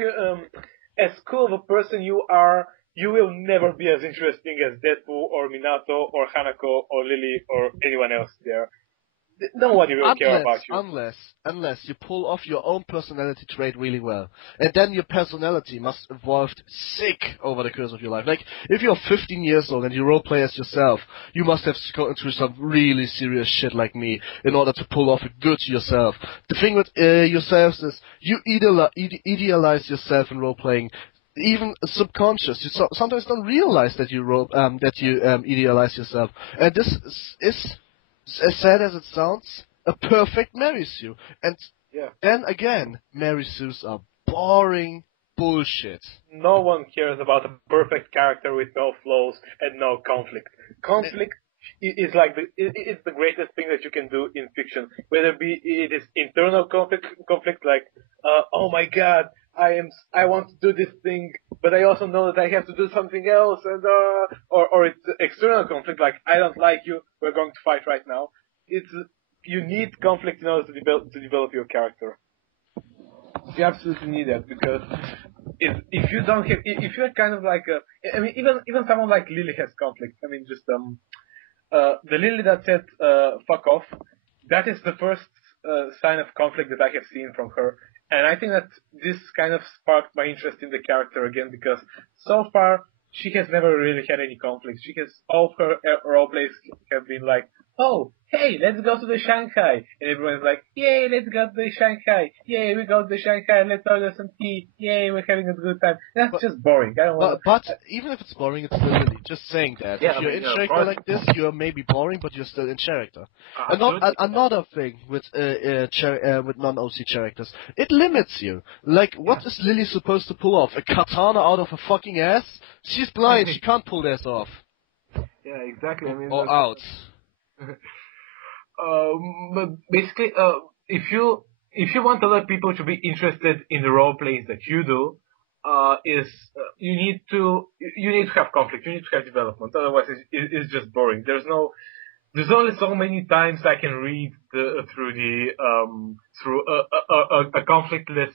as cool of a person you are, you will never be as interesting as Deadpool or Minato or Hanako or Lily or anyone else there. Nobody will care about you. Unless you pull off your own personality trait really well. And then your personality must evolve sick over the course of your life. Like, if you're 15 years old and you roleplay as yourself, you must have gone through some really serious shit like me in order to pull off a good yourself. The thing with yourselves is you idealize yourself in roleplaying. Even subconscious, you sometimes don't realize that you idealize yourself. And this is, as sad as it sounds, a perfect Mary Sue. And then again, Mary Sues are boring bullshit. No one cares about a perfect character with no flaws and no conflict. Conflict is like it's the greatest thing that you can do in fiction. Whether it is internal conflict like, oh my god, I want to do this thing, but I also know that I have to do something else, and or it's external conflict like, I don't like you, we're going to fight right now. You need conflict in order to develop your character. You absolutely need that, because if you don't have, if you're kind of like even someone like Lily has conflict. I mean, just the Lily that said fuck off, that is the first sign of conflict that I have seen from her. And I think that this kind of sparked my interest in the character again, because so far she has never really had any conflicts. All her roleplays have been like, oh, hey, let's go to the Shanghai. And everyone's like, yay, let's go to the Shanghai. Yay, we go to the Shanghai, let's order some tea. Yay, we're having a good time. That's just boring. I don't want But even if it's boring, it's still Lily. Just saying that. If you're in character like this, you're maybe boring, but you're still in character. Another thing with non-OC characters, it limits you. Like, what is Lily supposed to pull off? A katana out of her fucking ass? She's blind, she can't pull this off. Yeah, exactly. I mean, or out. But basically, if you want other people to be interested in the role plays that you do, you need to have conflict, you need to have development. Otherwise, it's just boring. There's only so many times I can read through a conflictless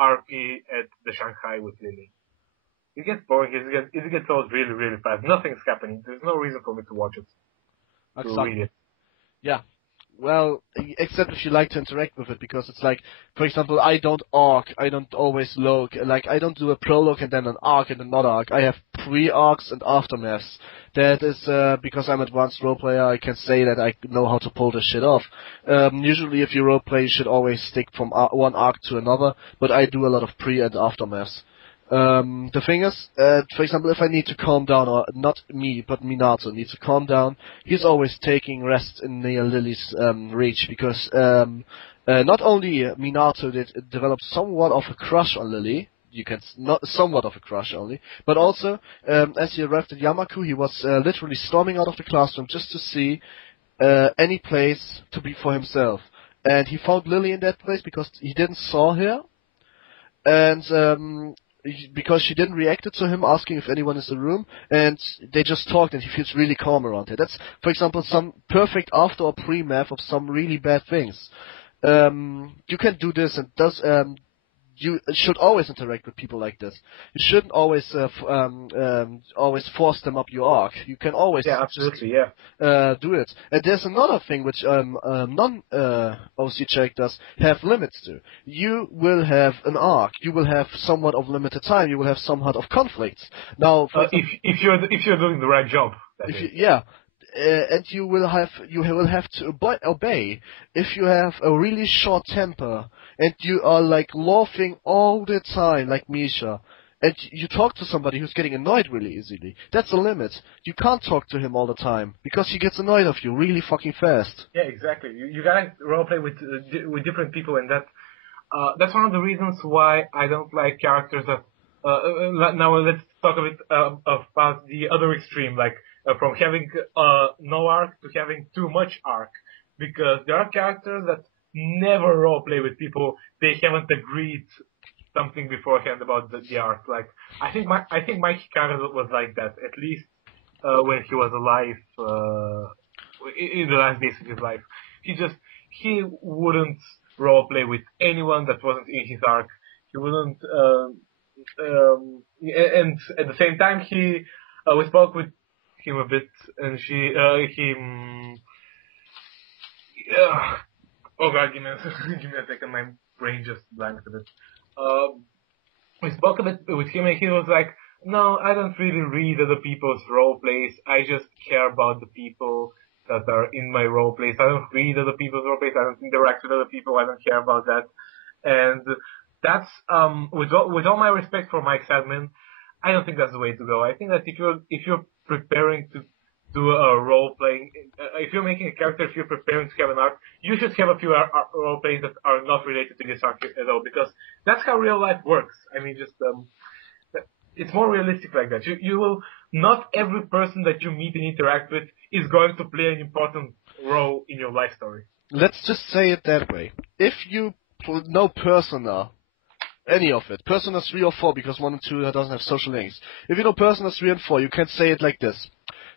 RP at the Shanghai with Lily. It gets boring. It gets old really, really fast. Nothing's happening. There's no reason for me to watch it. To read it. Yeah. Well, except if you like to interact with it, because it's like, for example, I don't always log, like, I don't do a prologue and then an arc and another arc. I have pre-arcs and aftermaths. That is, because I'm advanced role player, I can say that I know how to pull this shit off. Usually if you roleplay, you should always stick from one arc to another, but I do a lot of pre- and aftermaths. The thing is, for example, if I need to calm down, or not me, but Minato needs to calm down, he's always taking rest in near Lily's reach, because not only Minato did develop somewhat of a crush on Lily, not somewhat of a crush only, but also, as he arrived at Yamaku, he was literally storming out of the classroom just to see any place to be for himself. And he found Lily in that place because he didn't saw her, and because she didn't react to him asking if anyone is in the room, and they just talked, and he feels really calm around her. That's, for example, some perfect after or pre-math of some really bad things. You can do this, and you should always interact with people like this. You shouldn't always always force them up your arc. You can always Yeah, absolutely, do it. And there's another thing which non OC characters have limits to. You will have an arc. You will have somewhat of limited time. You will have somewhat of conflicts. Now, if you're doing the right job. And you will have to obey if you have a really short temper and you are like laughing all the time like Misha, and you talk to somebody who's getting annoyed really easily. That's a limit. You can't talk to him all the time because he gets annoyed of you really fucking fast. Yeah, exactly. You gotta roleplay with different people, and that's one of the reasons why I don't like characters that. Now let's talk a bit about the other extreme, like. From having no arc to having too much arc, because there are characters that never roleplay with people they haven't agreed something beforehand about the arc. Like I think Mike Hikaru was like that, at least when he was alive in the last days of his life. He wouldn't roleplay with anyone that wasn't in his arc. He wouldn't, and at the same time we spoke with him a bit, and oh god, give me a second, my brain just blanked a bit. We spoke a bit with him, and he was like, no, I don't really read other people's role plays, I just care about the people that are in my role plays. I don't read other people's role plays, I don't interact with other people, I don't care about that. And that's, with all my respect for Mike Sadman, I don't think that's the way to go. I think that if you're preparing to do a role playing, if you're making a character, if you're preparing to have an arc, you should have a few role plays that are not related to this arc at all, because that's how real life works. I mean, just it's more realistic like that. You will, not every person that you meet and interact with is going to play an important role in your life story. Let's just say it that way. If you know Persona, any of it, Persona 3 or 4, because 1 and 2 doesn't have social links. If you know Persona 3 and 4, you can say it like this.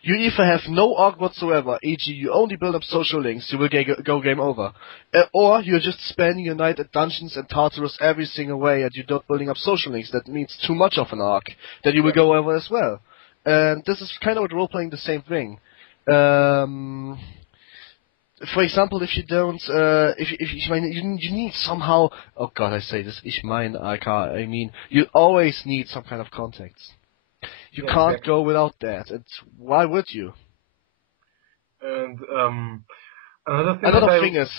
You either have no arc whatsoever, e.g. you only build up social links, you will go game over. Or you're just spending your night at dungeons and Tartarus every single way and you're not building up social links. That means too much of an arc, that you will go over as well. And this is kind of with role-playing the same thing. For example, if you don't, you need somehow, oh god, I say this, I mean, you always need some kind of context. You can't go without that, and why would you? And, another thing is,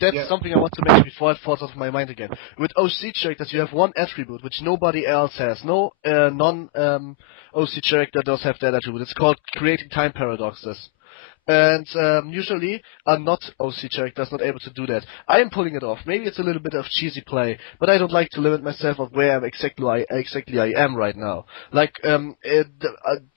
that's something I want to mention before it falls out of my mind again. With OC characters, you have one attribute which nobody else has. No non-OC character does have that attribute. It's called creating time paradoxes. And usually a not OC character is not able to do that. I am pulling it off. Maybe it's a little bit of cheesy play, but I don't like to limit myself of where exactly I am right now. Like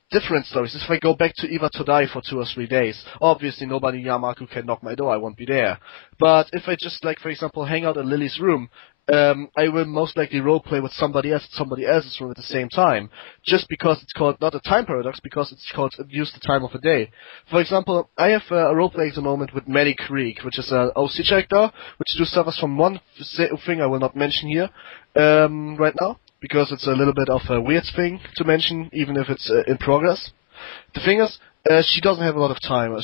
different stories. If I go back to Eva Todai for 2 or 3 days, obviously nobody in Yamaku can knock my door. I won't be there. But if I just, like, for example, hang out in Lily's room, I will most likely roleplay with somebody else in somebody else's room at the same time. Just because it's called not a time paradox, because it's called use the time of a day. For example, I have a roleplay at the moment with Manny Creek, which is an OC character, which suffers from one thing I will not mention here right now, because it's a little bit of a weird thing to mention, even if it's in progress. The thing is, she doesn't have a lot of time.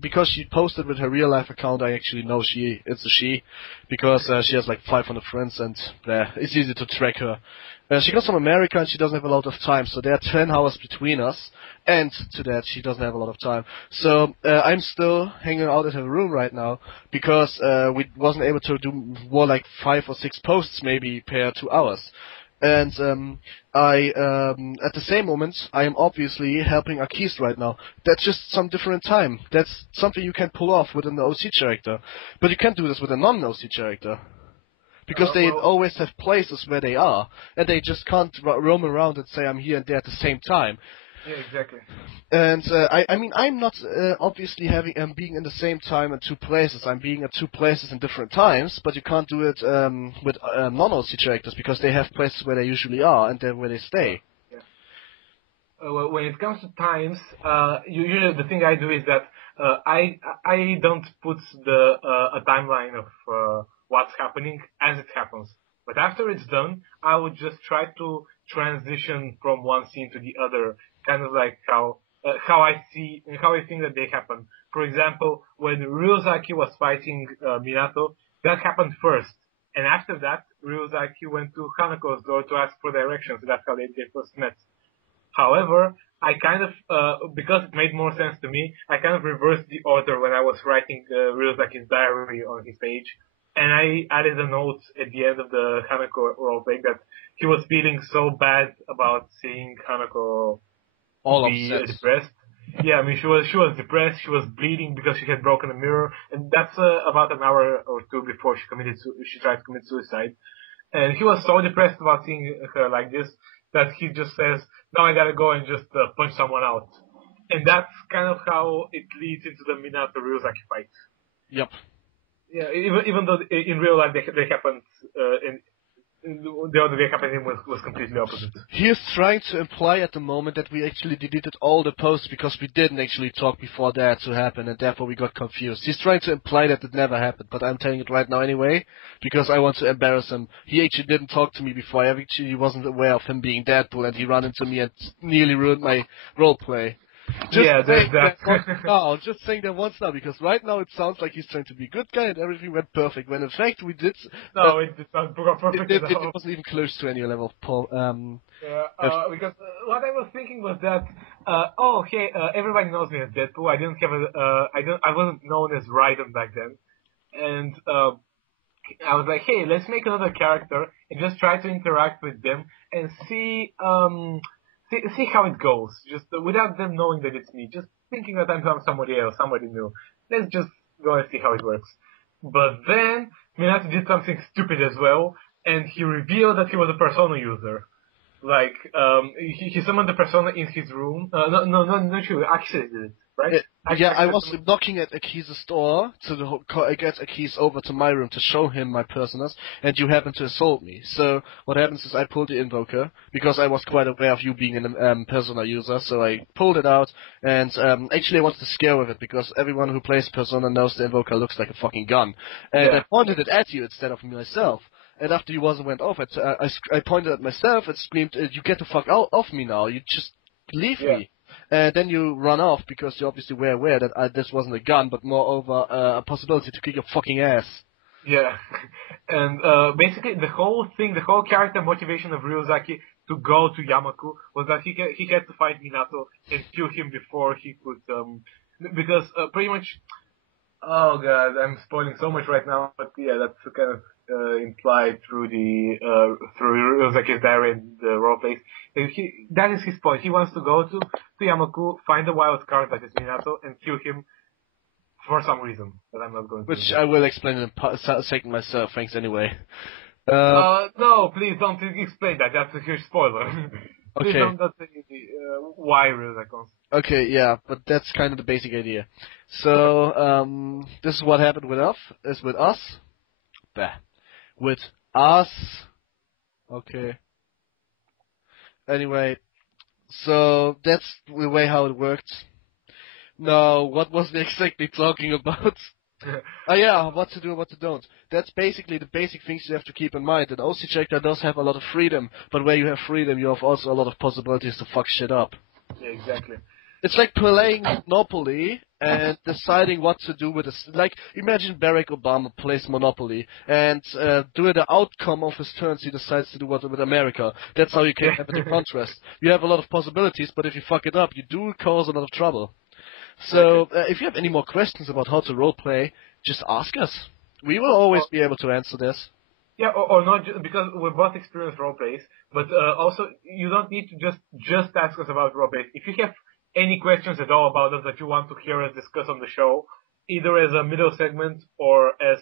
Because she posted with her real life account, I actually know it's a she, because she has like 500 friends and it's easy to track her. She comes from America and she doesn't have a lot of time, so there are 10 hours between us, and to that she doesn't have a lot of time. So I'm still hanging out at her room right now, because we wasn't able to do more like 5 or 6 posts maybe per 2 hours. And at the same moment, I am obviously helping Akis right now. That's just some different time. That's something you can pull off with an OC character. But you can't do this with a non-OC character. Because they always have places where they are, and they just can't roam around and say I'm here and there at the same time. Yeah, exactly. And I mean, I'm not obviously being in the same time in two places. I'm being at two places in different times, but you can't do it with non-OC characters because they have places where they usually are and then where they stay. Yeah. Well, when it comes to times, usually the thing I do is that I don't put a timeline of what's happening as it happens. But after it's done, I would just try to transition from one scene to the other, kind of like how I think that they happen. For example, when Ryuzaki was fighting Minato, that happened first, and after that, Ryuzaki went to Hanako's door to ask for directions. That's how they first met. However, I kind of, because it made more sense to me, I kind of reversed the order when I was writing Ryuzaki's diary on his page. And I added a note at the end of the Hanako roleplay that he was feeling so bad about seeing Hanako be depressed. Yeah, I mean, she was depressed, she was bleeding because she had broken a mirror, and that's about an hour or two before she tried to commit suicide. And he was so depressed about seeing her like this that he just says, "Now I gotta go and just punch someone out." And that's kind of how it leads into the Minato Ryuzaki fight. Yep. Yeah, even though in real life they happened, the other way happening was completely opposite. He is trying to imply at the moment that we actually deleted all the posts because we didn't actually talk before that to happen, and therefore we got confused. He's trying to imply that it never happened, but I'm telling it right now anyway, because I want to embarrass him. He actually didn't talk to me before. I actually wasn't aware of him being Deadpool, and he ran into me and nearly ruined my roleplay. Just saying that once now, because right now it sounds like he's trying to be a good guy and everything went perfect, when in fact we did... No, it did not go perfect at all. It wasn't even close to any level of... because what I was thinking was that, everybody knows me as Deadpool. I didn't have I wasn't known as Raiden back then. And, I was like, hey, let's make another character and just try to interact with them and see how it goes, just without them knowing that it's me, just thinking that I'm somebody else, somebody new. Let's just go and see how it works. But then, Minato did something stupid as well, and he revealed that he was a Persona user. Like, he summoned the Persona in his room. Not true, actually did it, right? I was knocking at Aki's door to get Aki's over to my room to show him my personas, and you happened to assault me. So what happens is I pulled the invoker, because I was quite aware of you being a persona user, so I pulled it out, and actually I wanted to scare with it, because everyone who plays Persona knows the invoker looks like a fucking gun. And I pointed it at you instead of myself. And after you went off, I pointed at myself and screamed, "You get the fuck out of me now, you just leave me." And then you run off because you obviously were aware that this wasn't a gun, but moreover a possibility to kick your fucking ass. Yeah, and basically the whole character motivation of Ryuzaki to go to Yamaku was that he had to fight Minato and kill him before he could, because pretty much, oh god, I'm spoiling so much right now, but yeah, that's kind of implied through through Ryuzaki's diary and the roleplays. That is his point. He wants to go to Yamaku, find the wild card that is Minato, and kill him for some reason that I'm not going to. Which I will explain in a second myself. Thanks anyway. No, please don't explain that. That's a huge spoiler. Please don't say why Ryuzaki. Okay, yeah, but that's kind of the basic idea. So this is what happened with us. With us. Okay. Anyway, so that's the way how it worked. Now, what was they exactly talking about? What to do and what to don't. That's basically the basic things you have to keep in mind. An OC character does have a lot of freedom, but where you have freedom, you have also a lot of possibilities to fuck shit up. Yeah, exactly. It's like playing Monopoly and deciding what to do with it. Like, imagine Barack Obama plays Monopoly, and due to the outcome of his turns, he decides to do what with America. That's how you can have it in contrast. You have a lot of possibilities, but if you fuck it up, you do cause a lot of trouble. So, if you have any more questions about how to roleplay, just ask us. We will always be able to answer this. Yeah, or not, because we're both experienced roleplays, but also, you don't need to just ask us about roleplays. If you have any questions at all about us that you want to hear us discuss on the show, either as a middle segment or as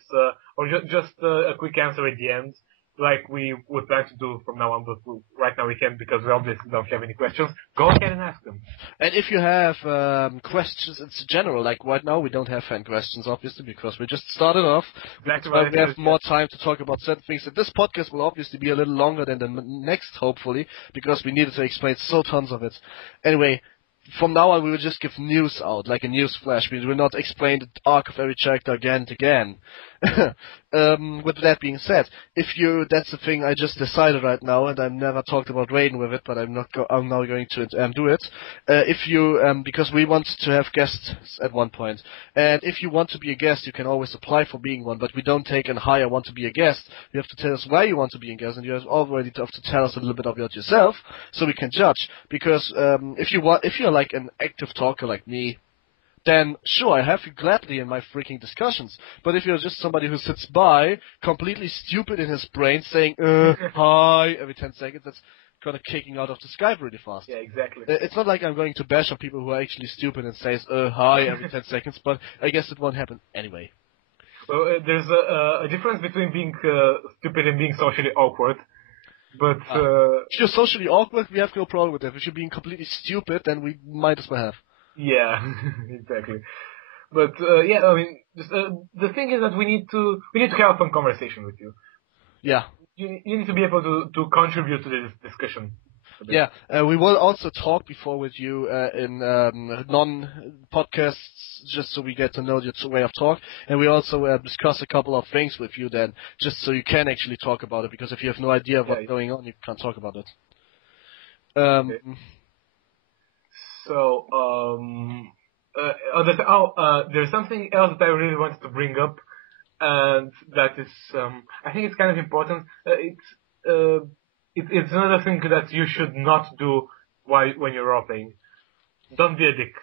just a quick answer at the end, like we would plan to do from now on, but right now we can't because we obviously don't have any questions. Go ahead and ask them. And if you have questions in general, like right now we don't have fan questions, obviously, because we just started off. Exactly But what we it have is, more time to talk about certain things. And this podcast will obviously be a little longer than the next, hopefully, because we needed to explain so tons of it. Anyway, from now on we will just give news out, like a news flash. We will not explain the arc of every character again and again. With that being said, that's the thing I just decided right now, and I've never talked about Raiden with it, but I'm now going to do it. Because we want to have guests at one point, and if you want to be a guest, you can always apply for being one, but we don't take and hire want to be a guest. You have to tell us why you want to be a guest, and you already have to tell us a little bit about yourself, so we can judge. Because if you're like an active talker like me, then sure, I have you gladly in my freaking discussions. But if you're just somebody who sits by, completely stupid in his brain, saying, hi, every 10 seconds, that's kind of kicking out of the sky really fast. Yeah, exactly. It's not like I'm going to bash on people who are actually stupid and says, hi, every 10 seconds, but I guess it won't happen anyway. Well, there's a difference between being stupid and being socially awkward. But if you're socially awkward, we have no problem with that. If you're being completely stupid, then we might as well have. Yeah, exactly. But yeah, I mean, just, the thing is that we need to have a fun conversation with you. Yeah. You need to be able to contribute to this discussion. Yeah, we will also talk before with you in non-podcasts, just so we get to know your way of talk, and we also discuss a couple of things with you then, just so you can actually talk about it, because if you have no idea of what's going on, you can't talk about it. Okay. So, there's something else that I really wanted to bring up, and that is, I think it's kind of important. It's another thing that you should not do when you're role-playing. Don't be a dick.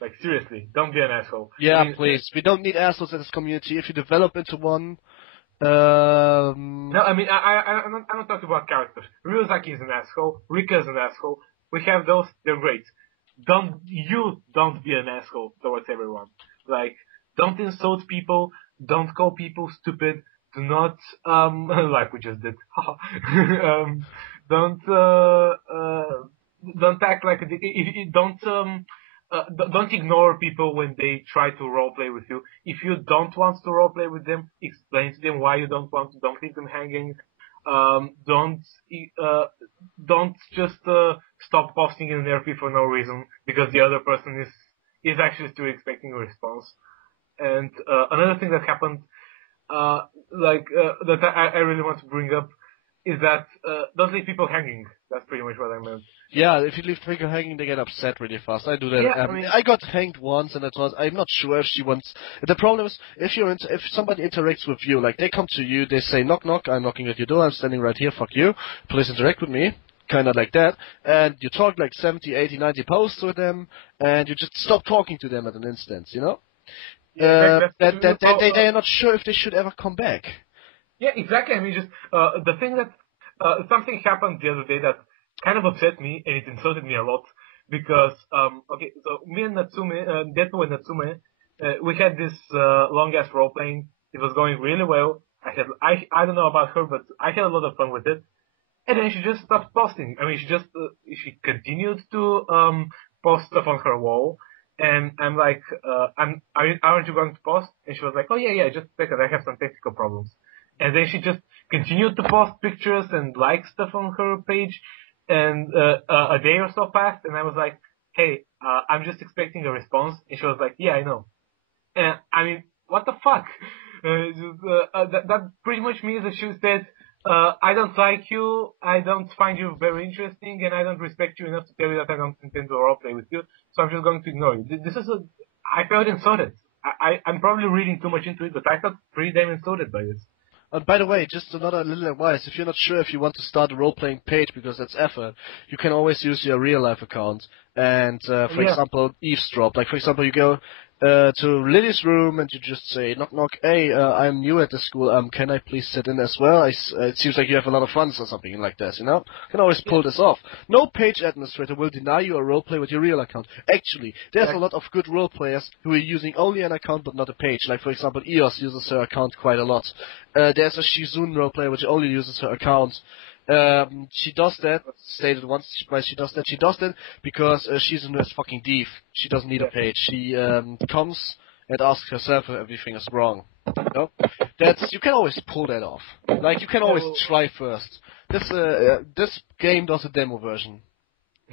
Like, seriously, don't be an asshole. Yeah, please. We don't need assholes in this community. If you develop into one, No, I mean, I'm not talking about characters. Ryuzaki is an asshole. Rika is an asshole. We have those, they're great. Don't be an asshole towards everyone. Like, don't insult people, don't call people stupid, do not, like we just did, don't act like a dick, don't ignore people when they try to roleplay with you. If you don't want to roleplay with them, explain to them why you don't want to, don't leave them hanging. Don't just stop posting in an RP for no reason because the other person is actually still expecting a response. And another thing that happened, that I really want to bring up is that don't leave people hanging. That's pretty much what I meant. Yeah, if you leave people hanging, they get upset really fast. I do that. Yeah, I got hanged once, and I'm not sure if she wants. The problem is if somebody interacts with you, like they come to you, they say knock knock, I'm knocking at your door, I'm standing right here, fuck you, please interact with me, kind of like that, and you talk like 70, 80, 90 posts with them, and you just stop talking to them at an instant, you know? Yeah, they are not sure if they should ever come back. Yeah, exactly. I mean, just the thing that something happened the other day that kind of upset me, and it insulted me a lot, because okay, so me and Natsume, Deadpool and Natsume, we had this long ass role playing. It was going really well. I don't know about her, but I had a lot of fun with it. And then she just stopped posting. I mean, she continued to post stuff on her wall. And I'm like, aren't you going to post? And she was like, oh yeah, just a second, I have some technical problems. And then she just continued to post pictures and like stuff on her page. And a day or so passed, and I was like, hey, I'm just expecting a response. And she was like, yeah, I know. And I mean, what the fuck? That pretty much means that she said, I don't like you, I don't find you very interesting, and I don't respect you enough to tell you that I don't intend to roleplay with you, so I'm just going to ignore you. I felt insulted. I'm probably reading too much into it, but I felt pretty damn insulted by this. And by the way, just another little advice, if you're not sure if you want to start a role-playing page because that's effort, you can always use your real-life account and, for example, eavesdrop. Like, for example, you go to Lily's room, and you just say, knock knock, hey, I'm new at the school, can I please sit in as well? It seems like you have a lot of funds or something like this, you know? You can always pull this off. No page administrator will deny you a roleplay with your real account. Actually, there's a lot of good roleplayers who are using only an account but not a page. Like, for example, EOS uses her account quite a lot. There's a Shizun roleplayer which only uses her account. She does that, stated once why she does that. She does that because she's a fucking div. She doesn't need a page. She comes and asks herself if everything is wrong. You know? You can always pull that off. Like, you can always try first. This game does a demo version.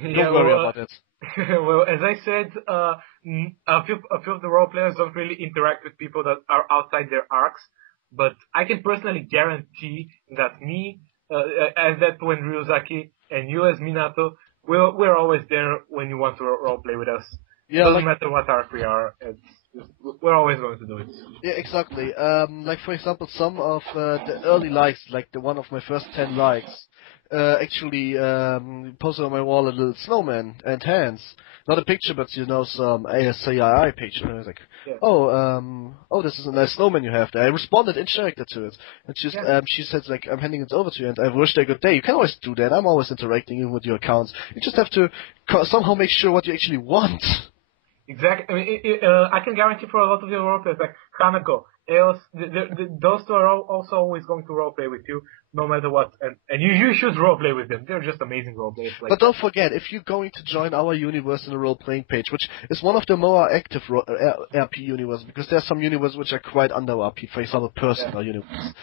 Don't worry about it. Well, as I said, a few of the role players don't really interact with people that are outside their arcs, but I can personally guarantee that me, as Deadpool and Ryuzaki, and you as Minato, we're always there when you want to roleplay with us. Yeah, doesn't matter what arc we are, we're always going to do it. Yeah, exactly. Like, for example, some of the early likes, like the one of my first 10 likes, actually posted on my wall a little snowman and hands. Not a picture, but some ASCII picture. And I was like, oh, this is a nice snowman you have there. I responded in character to it, and she said like, I'm handing it over to you, and I wished you a good day. You can always do that. I'm always interacting even with your accounts. You just have to somehow make sure what you actually want. Exactly. I mean, I can guarantee for a lot of your roleplayers, like Hanako, Eos, those two are also always going to roleplay with you, no matter what. And you should roleplay with them. They're just amazing roleplayers. But don't forget, if you're going to join our universe in a role-playing page, which is one of the more active RP universes, because there are some universes which are quite under RP, for example, personal universe.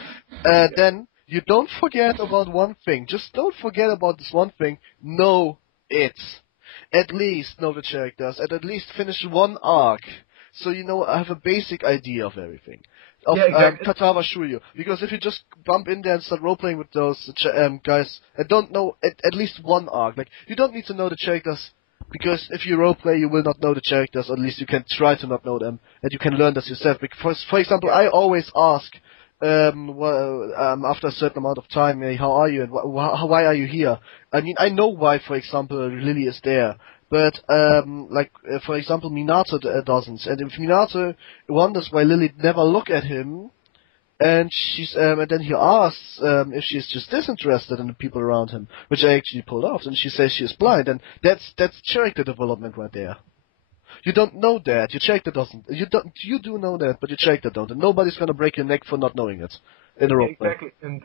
Then you don't forget about one thing. Just don't forget about this one thing. Know it. At least know the characters, and at least finish one arc, so I have a basic idea of everything. Exactly. Katawa Shuyo. Because if you just bump in there and start role-playing with those guys and don't know at least one arc, like, you don't need to know the characters, because if you roleplay, you will not know the characters, or at least you can try to not know them, and you can learn this yourself. Because, for example, I always ask, after a certain amount of time, hey, how are you, and why are you here? I mean, I know why, for example, Lily is there, but, for example, Minato doesn't. And if Minato wonders why Lily never look at him, and and then he asks, if she's just disinterested in the people around him, which I actually pulled off, and she says she is blind, and that's character development right there. You don't know that. Your character doesn't. You do know that, but your character don't. And nobody's gonna break your neck for not knowing it in a role play. Exactly. And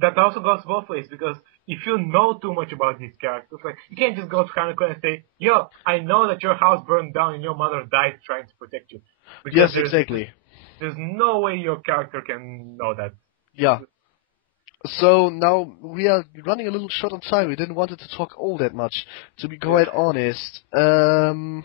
that also goes both ways, because if you know too much about these characters, like, you can't just go to Hanako and say, yo, I know that your house burned down and your mother died trying to protect you. Because yes, exactly. There's no way your character can know that. Yeah. So now we are running a little short on time. We didn't want it to talk all that much, to be quite honest. We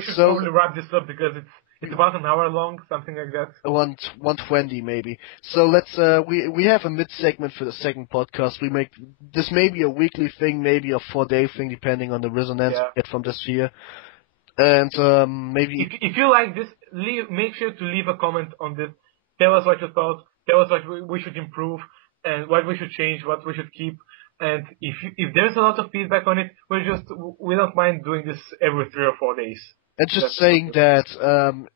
should probably wrap this up, because it's about an hour long, something like that. 120 maybe. So let's we have a mid segment for the second podcast. We make this maybe a weekly thing, maybe a 4-day thing, depending on the resonance we get from the sphere. And maybe if you like this, make sure to leave a comment on this. Tell us what you thought. Tell us what we should improve, and what we should change, what we should keep. And if there's a lot of feedback on it, we don't mind doing this every 3 or 4 days. And just saying that,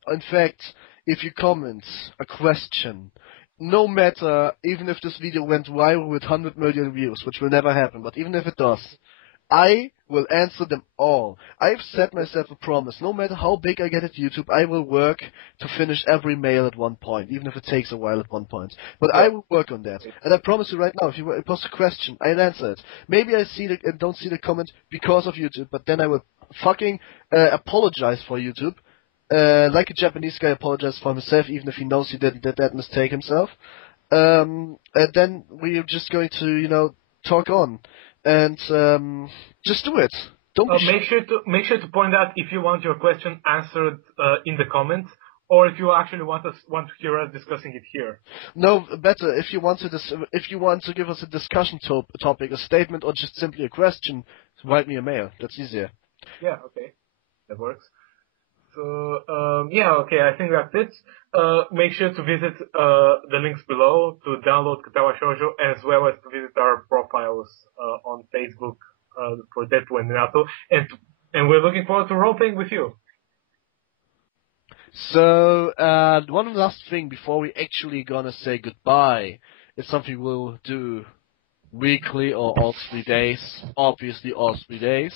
in fact, if you comment a question, no matter, even if this video went viral with 100 million views, which will never happen, but even if it does, I will answer them all. I've set myself a promise. No matter how big I get at YouTube, I will work to finish every mail at one point, even if it takes a while at one point. But I will work on that. And I promise you right now, if you post a question, I'll answer it. Maybe I see and don't see the comment because of YouTube, but then I will fucking apologize for YouTube. Like a Japanese guy apologizes for himself, even if he knows he did that mistake himself. And then we're just going to, talk on. And just do it. Don't make sure to point out if you want your question answered in the comments, or if you actually want to hear us discussing it here. No, better if you want to give us a discussion topic, a statement, or just simply a question, write me a mail. That's easier. Yeah. Okay, that works. So okay. I think that's it. Make sure to visit the links below to download Katawa Shoujo, as well as to visit our profiles on Facebook, for Deadpool and Minato, and we're looking forward to role-playing with you. So, one last thing before we actually gonna say goodbye is something we'll do weekly or all 3 days, obviously all 3 days,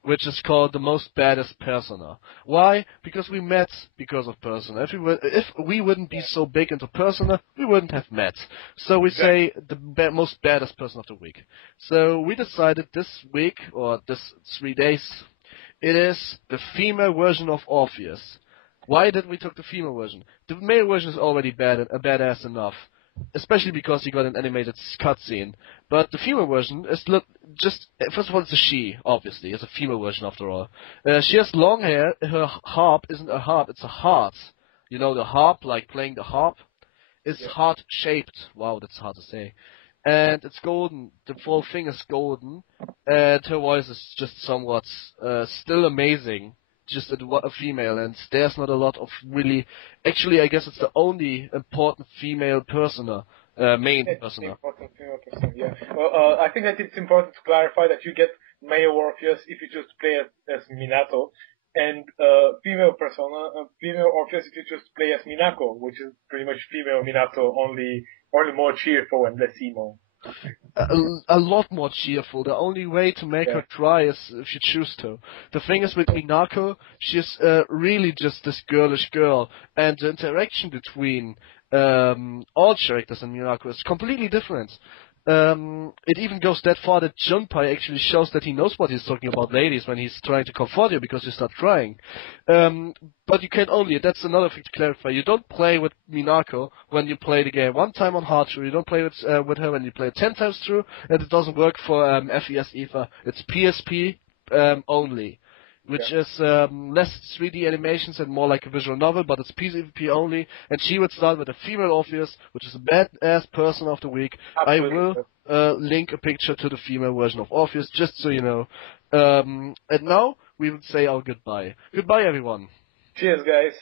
which is called the most baddest persona. Why? Because we met because of persona. If we wouldn't be so big into persona, we wouldn't have met. So we say the most baddest person of the week. So we decided this week, or this 3 days, it is the female version of Orpheus. Why did we took the female version? The male version is already badass enough, especially because he got an animated cutscene. But the female version is just first of all, it's a she. Obviously, it's a female version after all. She has long hair. Her harp isn't a harp; it's a heart. You know the harp, like playing the harp. It's heart shaped. Wow, that's hard to say. And it's golden. The whole thing is golden, and her voice is just somewhat still amazing. Just a female, and there's not a lot of really. Actually, I guess it's the only important female persona, main persona. Important female persona, yeah. Well, I think that it's important to clarify that you get male Orpheus if you choose to play as Minato, and female Orpheus if you choose to play as Minako, which is pretty much female Minato, only more cheerful and less emo. A lot more cheerful. The only way to make her cry is if you choose to. The thing is with Minako, she's really just this girlish girl, and the interaction between all characters in Minako is completely different. It even goes that far that Junpei actually shows that he knows what he's talking about ladies when he's trying to comfort you because you start crying. But you can only, that's another thing to clarify, you don't play with Minako when you play the game one time on hard through, you don't play with her when you play it 10 times through, and it doesn't work for FES either. It's PSP only. Which is less 3D animations and more like a visual novel, but it's PvP only. And she would start with a female Orpheus, which is a badass person of the week. Absolutely. I will link a picture to the female version of Orpheus, just so you know. And now we would say our goodbye. Goodbye, everyone. Cheers, guys.